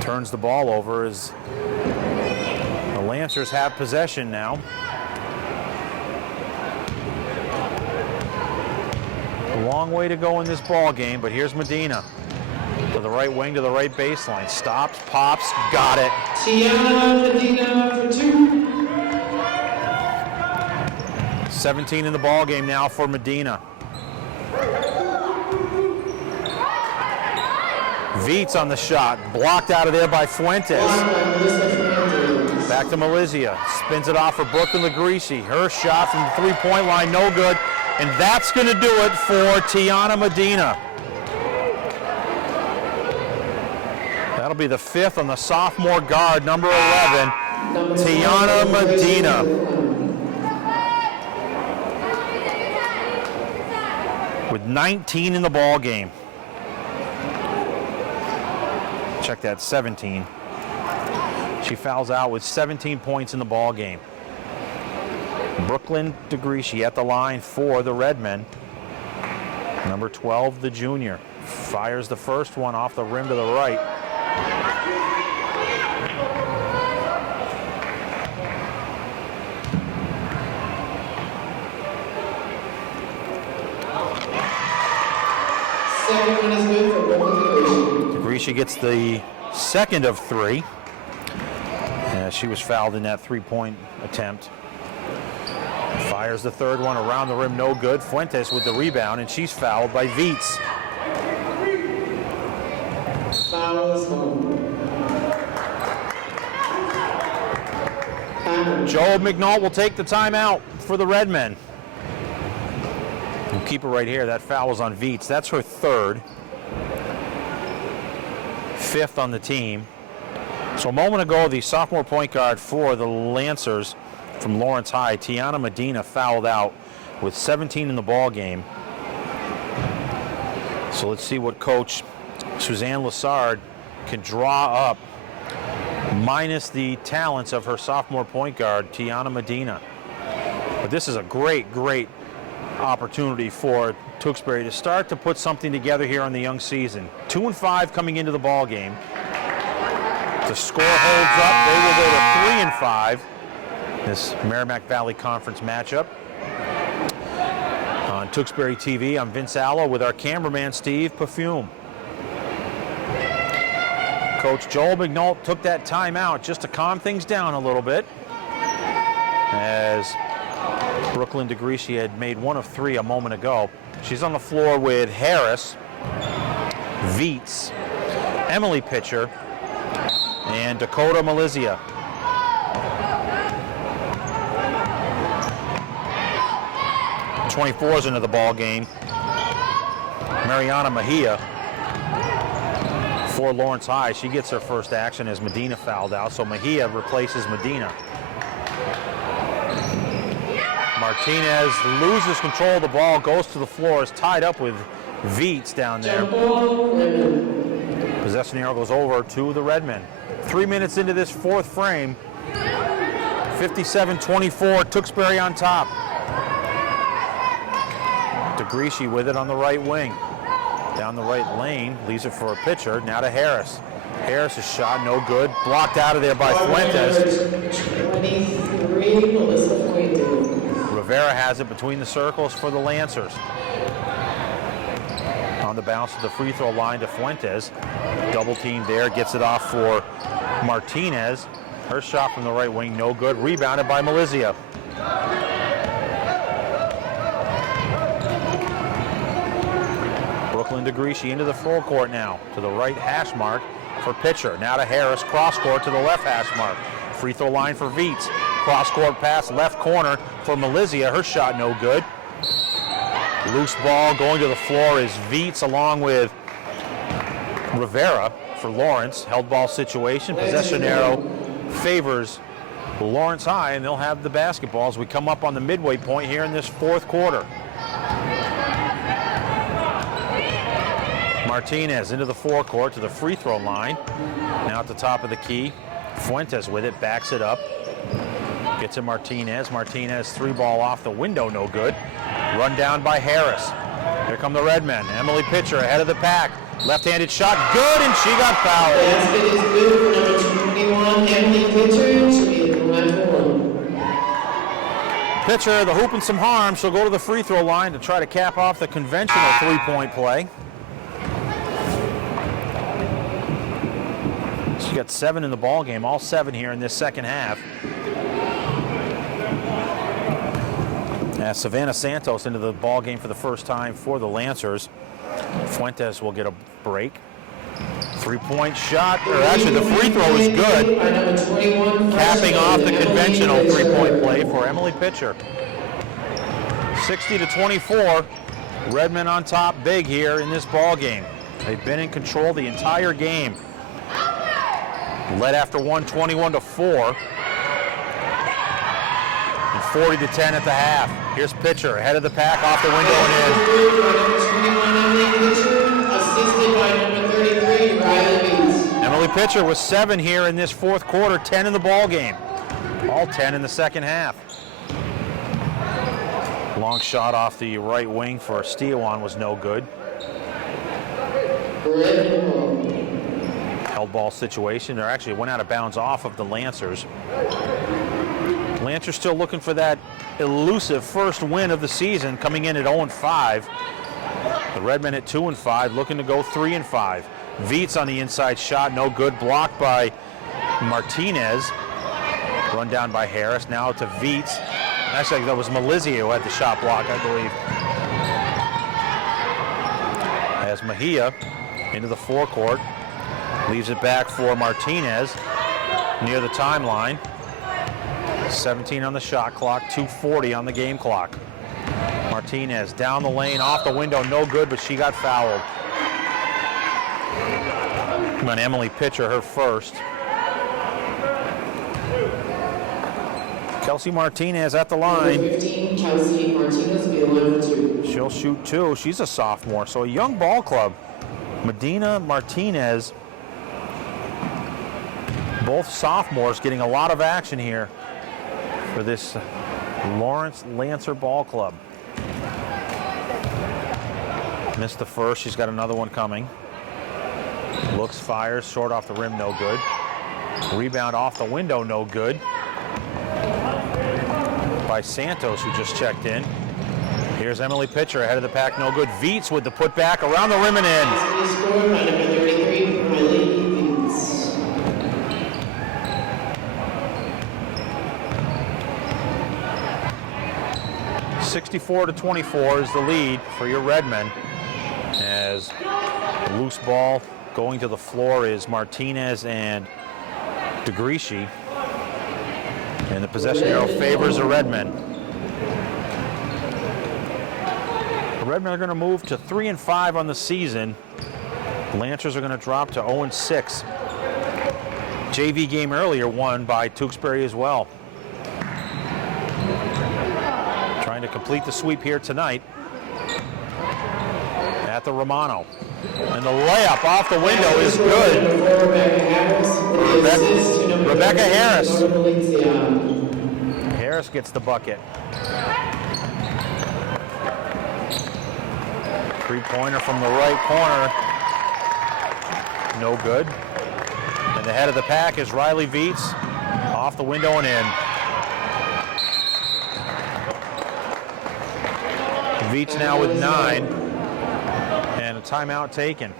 Turns the ball over as the Lancers have possession now. A long way to go in this ball game, but here's Medina. To the right wing, to the right baseline. Stops, pops, got it. Tiana Medina for two. 17 in the ball game now for Medina. Viets on the shot, blocked out of there by Fuentes. Back to Malizia, spins it off for Brooklyn DeGreci. Her shot from the three-point line, no good. And that's going to do it for Tiana Medina. That'll be the fifth on the sophomore guard, number 11, Tiana Medina. With 19 in the ball game. Check that, 17. She fouls out with 17 points in the ball game. Brooklyn DeGreci at the line for the Redmen. Number 12, the junior. Fires the first one off the rim to the right. Second one is good for Brooklyn DeGreci. DeGreci gets the second of three. She was fouled in that three-point attempt. Fires the third one around the rim, no good. Fuentes with the rebound, and she's fouled by Viets. Foul is home. Joe McNaught will take the timeout for the Redmen. We'll keep it right here. That foul was on Viets. That's her third. Fifth on the team. So a moment ago, the sophomore point guard for the Lancers from Lawrence High, Tiana Medina, fouled out with 17 in the ball game. So let's see what Coach Suzanne Lassard can draw up, minus the talents of her sophomore point guard, Tiana Medina. But this is a great, great opportunity for Tewksbury to start to put something together here on the young season. 2-5 coming into the ball game. The score holds up. They will go to 3-5. This Merrimack Valley Conference matchup. On Tewksbury TV, I'm Vince Allo with our cameraman Steve Perfume. Coach Joel McNaught took that timeout just to calm things down a little bit, as Brooklyn DeGreci had made one of three a moment ago. She's on the floor with Harris, Viets, Emily Pitcher, and Dakota Malizia. '24's into the ball game. Mariana Mejia for Lawrence High. She gets her first action as Medina fouled out, so Mejia replaces Medina. Martinez loses control of the ball, goes to the floor, is tied up with Viets down there. Possession arrow goes over to the Redmen. 3 minutes into this fourth frame, 57-24, Tewksbury on top. DeGreci with it on the right wing. Down the right lane, leaves it for a pitcher, now to Harris. Harris' shot, no good, blocked out of there by Fuentes. 23, Melissa Fuentes. Rivera has it between the circles for the Lancers. On the bounce to the free throw line to Fuentes. Double team there, gets it off for Martinez. Her shot from the right wing, no good. Rebounded by Malizia. Brooklyn DeGreci into the full court now. To the right hash mark for Pitcher. Now to Harris, cross court to the left hash mark. Free throw line for Viets. Cross court pass left corner for Malizia. Her shot no good. Loose ball going to the floor is Viets along with Rivera for Lawrence. Held ball situation. Possession arrow favors Lawrence High, and they'll have the basketball as we come up on the midway point here in this fourth quarter. Martinez into the forecourt to the free throw line. Now at the top of the key. Fuentes with it, backs it up. Gets to Martinez. Martinez three ball off the window, no good. Run down by Harris. Here come the Redmen. Emily Pitcher ahead of the pack. Left-handed shot, good, and she got fouled. Basket is good for number 21, Emily Pitcher. She'll be at the line for one. Pitcher, the hoop and some harm. She'll go to the free throw line to try to cap off the conventional three-point play. She got 7 in the ball game, all 7 here in this second half. As Savannah Santos into the ball game for the first time for the Lancers. Fuentes will get a break. Three-point shot, or actually the free throw is good. Capping off the conventional three-point play for Emily Pitcher. 60-24. Redmen on top big here in this ball game. They've been in control the entire game. Led after one, 21-4. And 40-10 at the half. Here's Pitcher ahead of the pack, off the window and in. Assisted by number 33, Riley Viets. Emily Pitcher was 7 here in this fourth quarter, 10 in the ball game. All 10 in the second half. Long shot off the right wing for Steawan was no good. Held ball situation. They actually went out of bounds off of the Lancers. Lancers still looking for that elusive first win of the season, coming in at 0-5. The Redmen at 2-5, looking to go 3-5. Viets on the inside shot, no good. Blocked by Martinez. Run down by Harris, now to Viets. Actually, that was Melizia who had the shot block, I believe. As Mejia into the forecourt, leaves it back for Martinez near the timeline. 17 on the shot clock, 2:40 on the game clock. Martinez down the lane, off the window, no good, but she got fouled. Come on, Emily Pitcher, her first. Kelsey Martinez at the line. 15, Kelsey Martinez, be the line for 2. She'll shoot 2. She's a sophomore, so a young ball club. Medina, Martinez, both sophomores getting a lot of action here for this Lawrence Lancer ball club. Missed the first. She's got another one coming. Looks, fires, short off the rim, no good. Rebound off the window, no good. By Santos, who just checked in. Here's Emily Pitcher ahead of the pack, no good. Viets with the putback around the rim and in. Score by number 33, Riley Viets. 64-24 is the lead for your Redmen. As the loose ball going to the floor is Martinez and DeGrischi. And the possession arrow favors the Redmen. The Redmen are going to move to 3-5 on the season. Lancers are going to drop to 0-6. JV game earlier won by Tewksbury as well. Trying to complete the sweep here tonight at the Romano. And the layup off the window is good. Rebecca Harris. Harris gets the bucket. Three-pointer from the right corner. No good. And the head of the pack is Riley Viets. Off the window and in. Viets now with 9. And a timeout taken.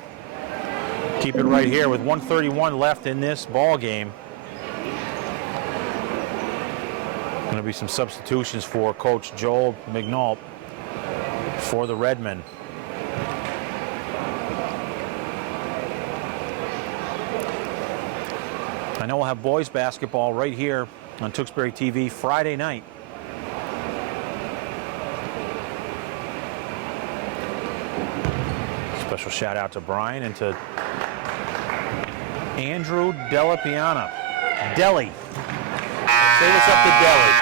Keep it right here with 1:31 left in this ball game. Going to be some substitutions for Coach Joel McNault for the Redmen. I know we'll have boys basketball right here on Tewksbury TV Friday night. Special shout out to Brian and to Andrew Della Piana. Deli. Say what's up to Deli.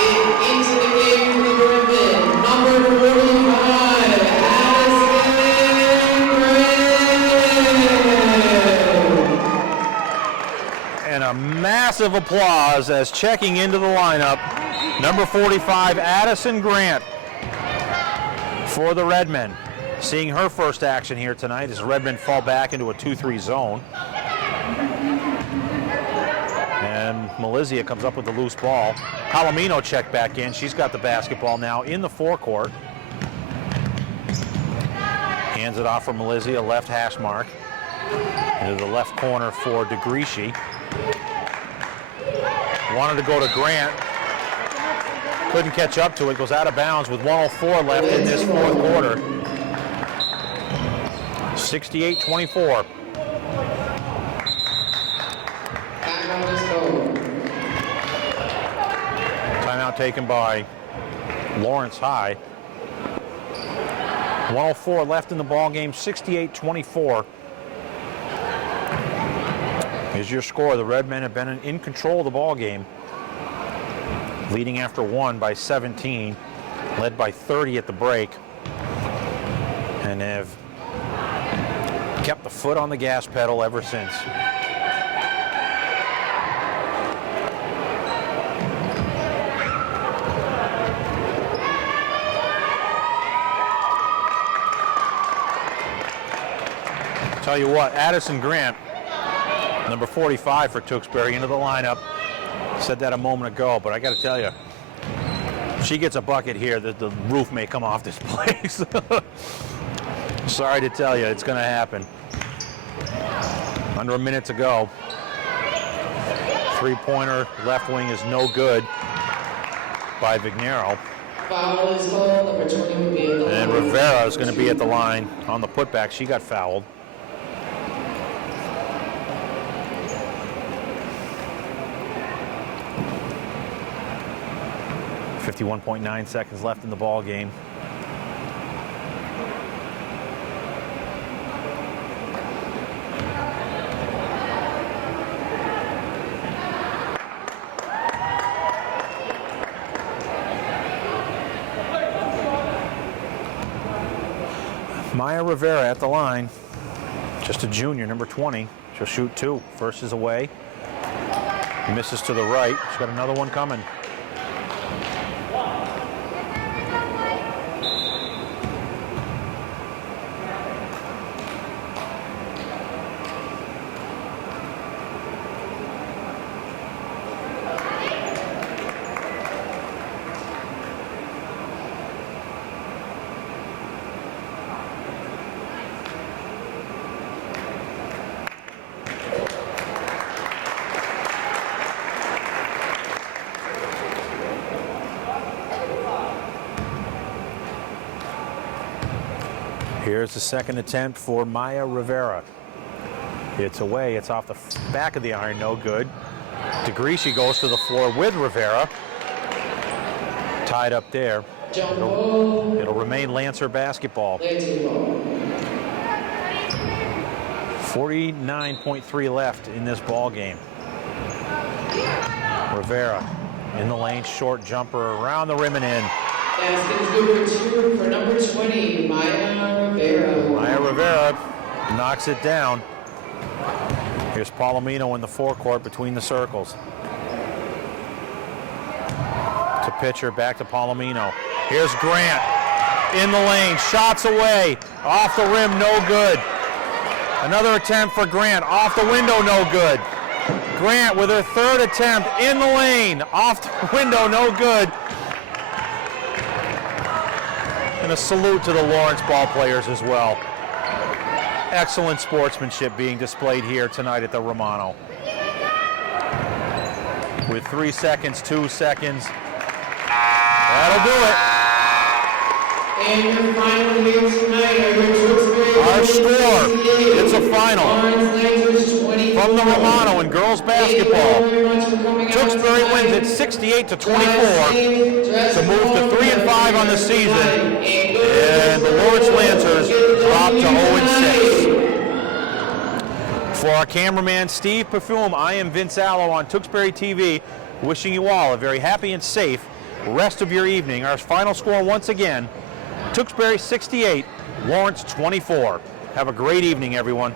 Into the game for the Redmen, number 45, Addison Grant. And a massive applause as checking into the lineup, number 45, Addison Grant for the Redmen. Seeing her first action here tonight as the Redmen fall back into a 2-3 zone. And Melizia comes up with the loose ball. Palomino checked back in. She's got the basketball now in the forecourt. Hands it off for Melizia, left hash mark. Into the left corner for DeGrischi. Wanted to go to Grant. Couldn't catch up to it. Goes out of bounds with 1:04 left in this fourth quarter. 68-24. Timeout taken by Lawrence High. 1:04 left in the ball game. 68-24 is your score. The Redmen have been in control of the ball game, leading after 1 by 17, led by 30 at the break, and have kept the foot on the gas pedal ever since. Tell you what, Addison Grant, number 45 for Tewksbury, into the lineup. Said that a moment ago, but I got to tell you, if she gets a bucket here, the roof may come off this place. Sorry to tell you, it's going to happen. Under a minute to go. Three-pointer left wing is no good by Vignero. Foul is called. Number 20 will be at the line. And Rivera is going to be at the line on the putback. She got fouled. .9 seconds left in the ball game. Maya Rivera at the line. Just a junior, number 20. She'll shoot 2. First is away. Misses to the right. She's got another one coming. Here's the second attempt for Maya Rivera. It's away. It's off the back of the iron. No good. DeGreci goes to the floor with Rivera. Tied up there. It'll remain Lancer basketball. 49.3 left in this ball game. Rivera in the lane. Short jumper around the rim and in. Basket is good for 2 for number 20, Maya Rivera. Maya Rivera knocks it down. Here's Palomino in the forecourt between the circles. To pitcher, back to Palomino. Here's Grant in the lane, shots away, off the rim, no good. Another attempt for Grant, off the window, no good. Grant with her third attempt in the lane, off the window, no good. And a salute to the Lawrence ball players as well. Excellent sportsmanship being displayed here tonight at the Romano. With 3 seconds, 2 seconds. That'll do it. And your final here tonight are your Tewksbury. Our score, it's a final. From the Romano in girls basketball. Tewksbury wins it 68-24 to move to 3-5 on the season. And the Lawrence Lancers drop to 0-6. For our cameraman Steve Perfume, I am Vince Allo on Tewksbury TV, wishing you all a very happy and safe rest of your evening. Our final score once again, Tewksbury 68, Lawrence 24. Have a great evening, everyone.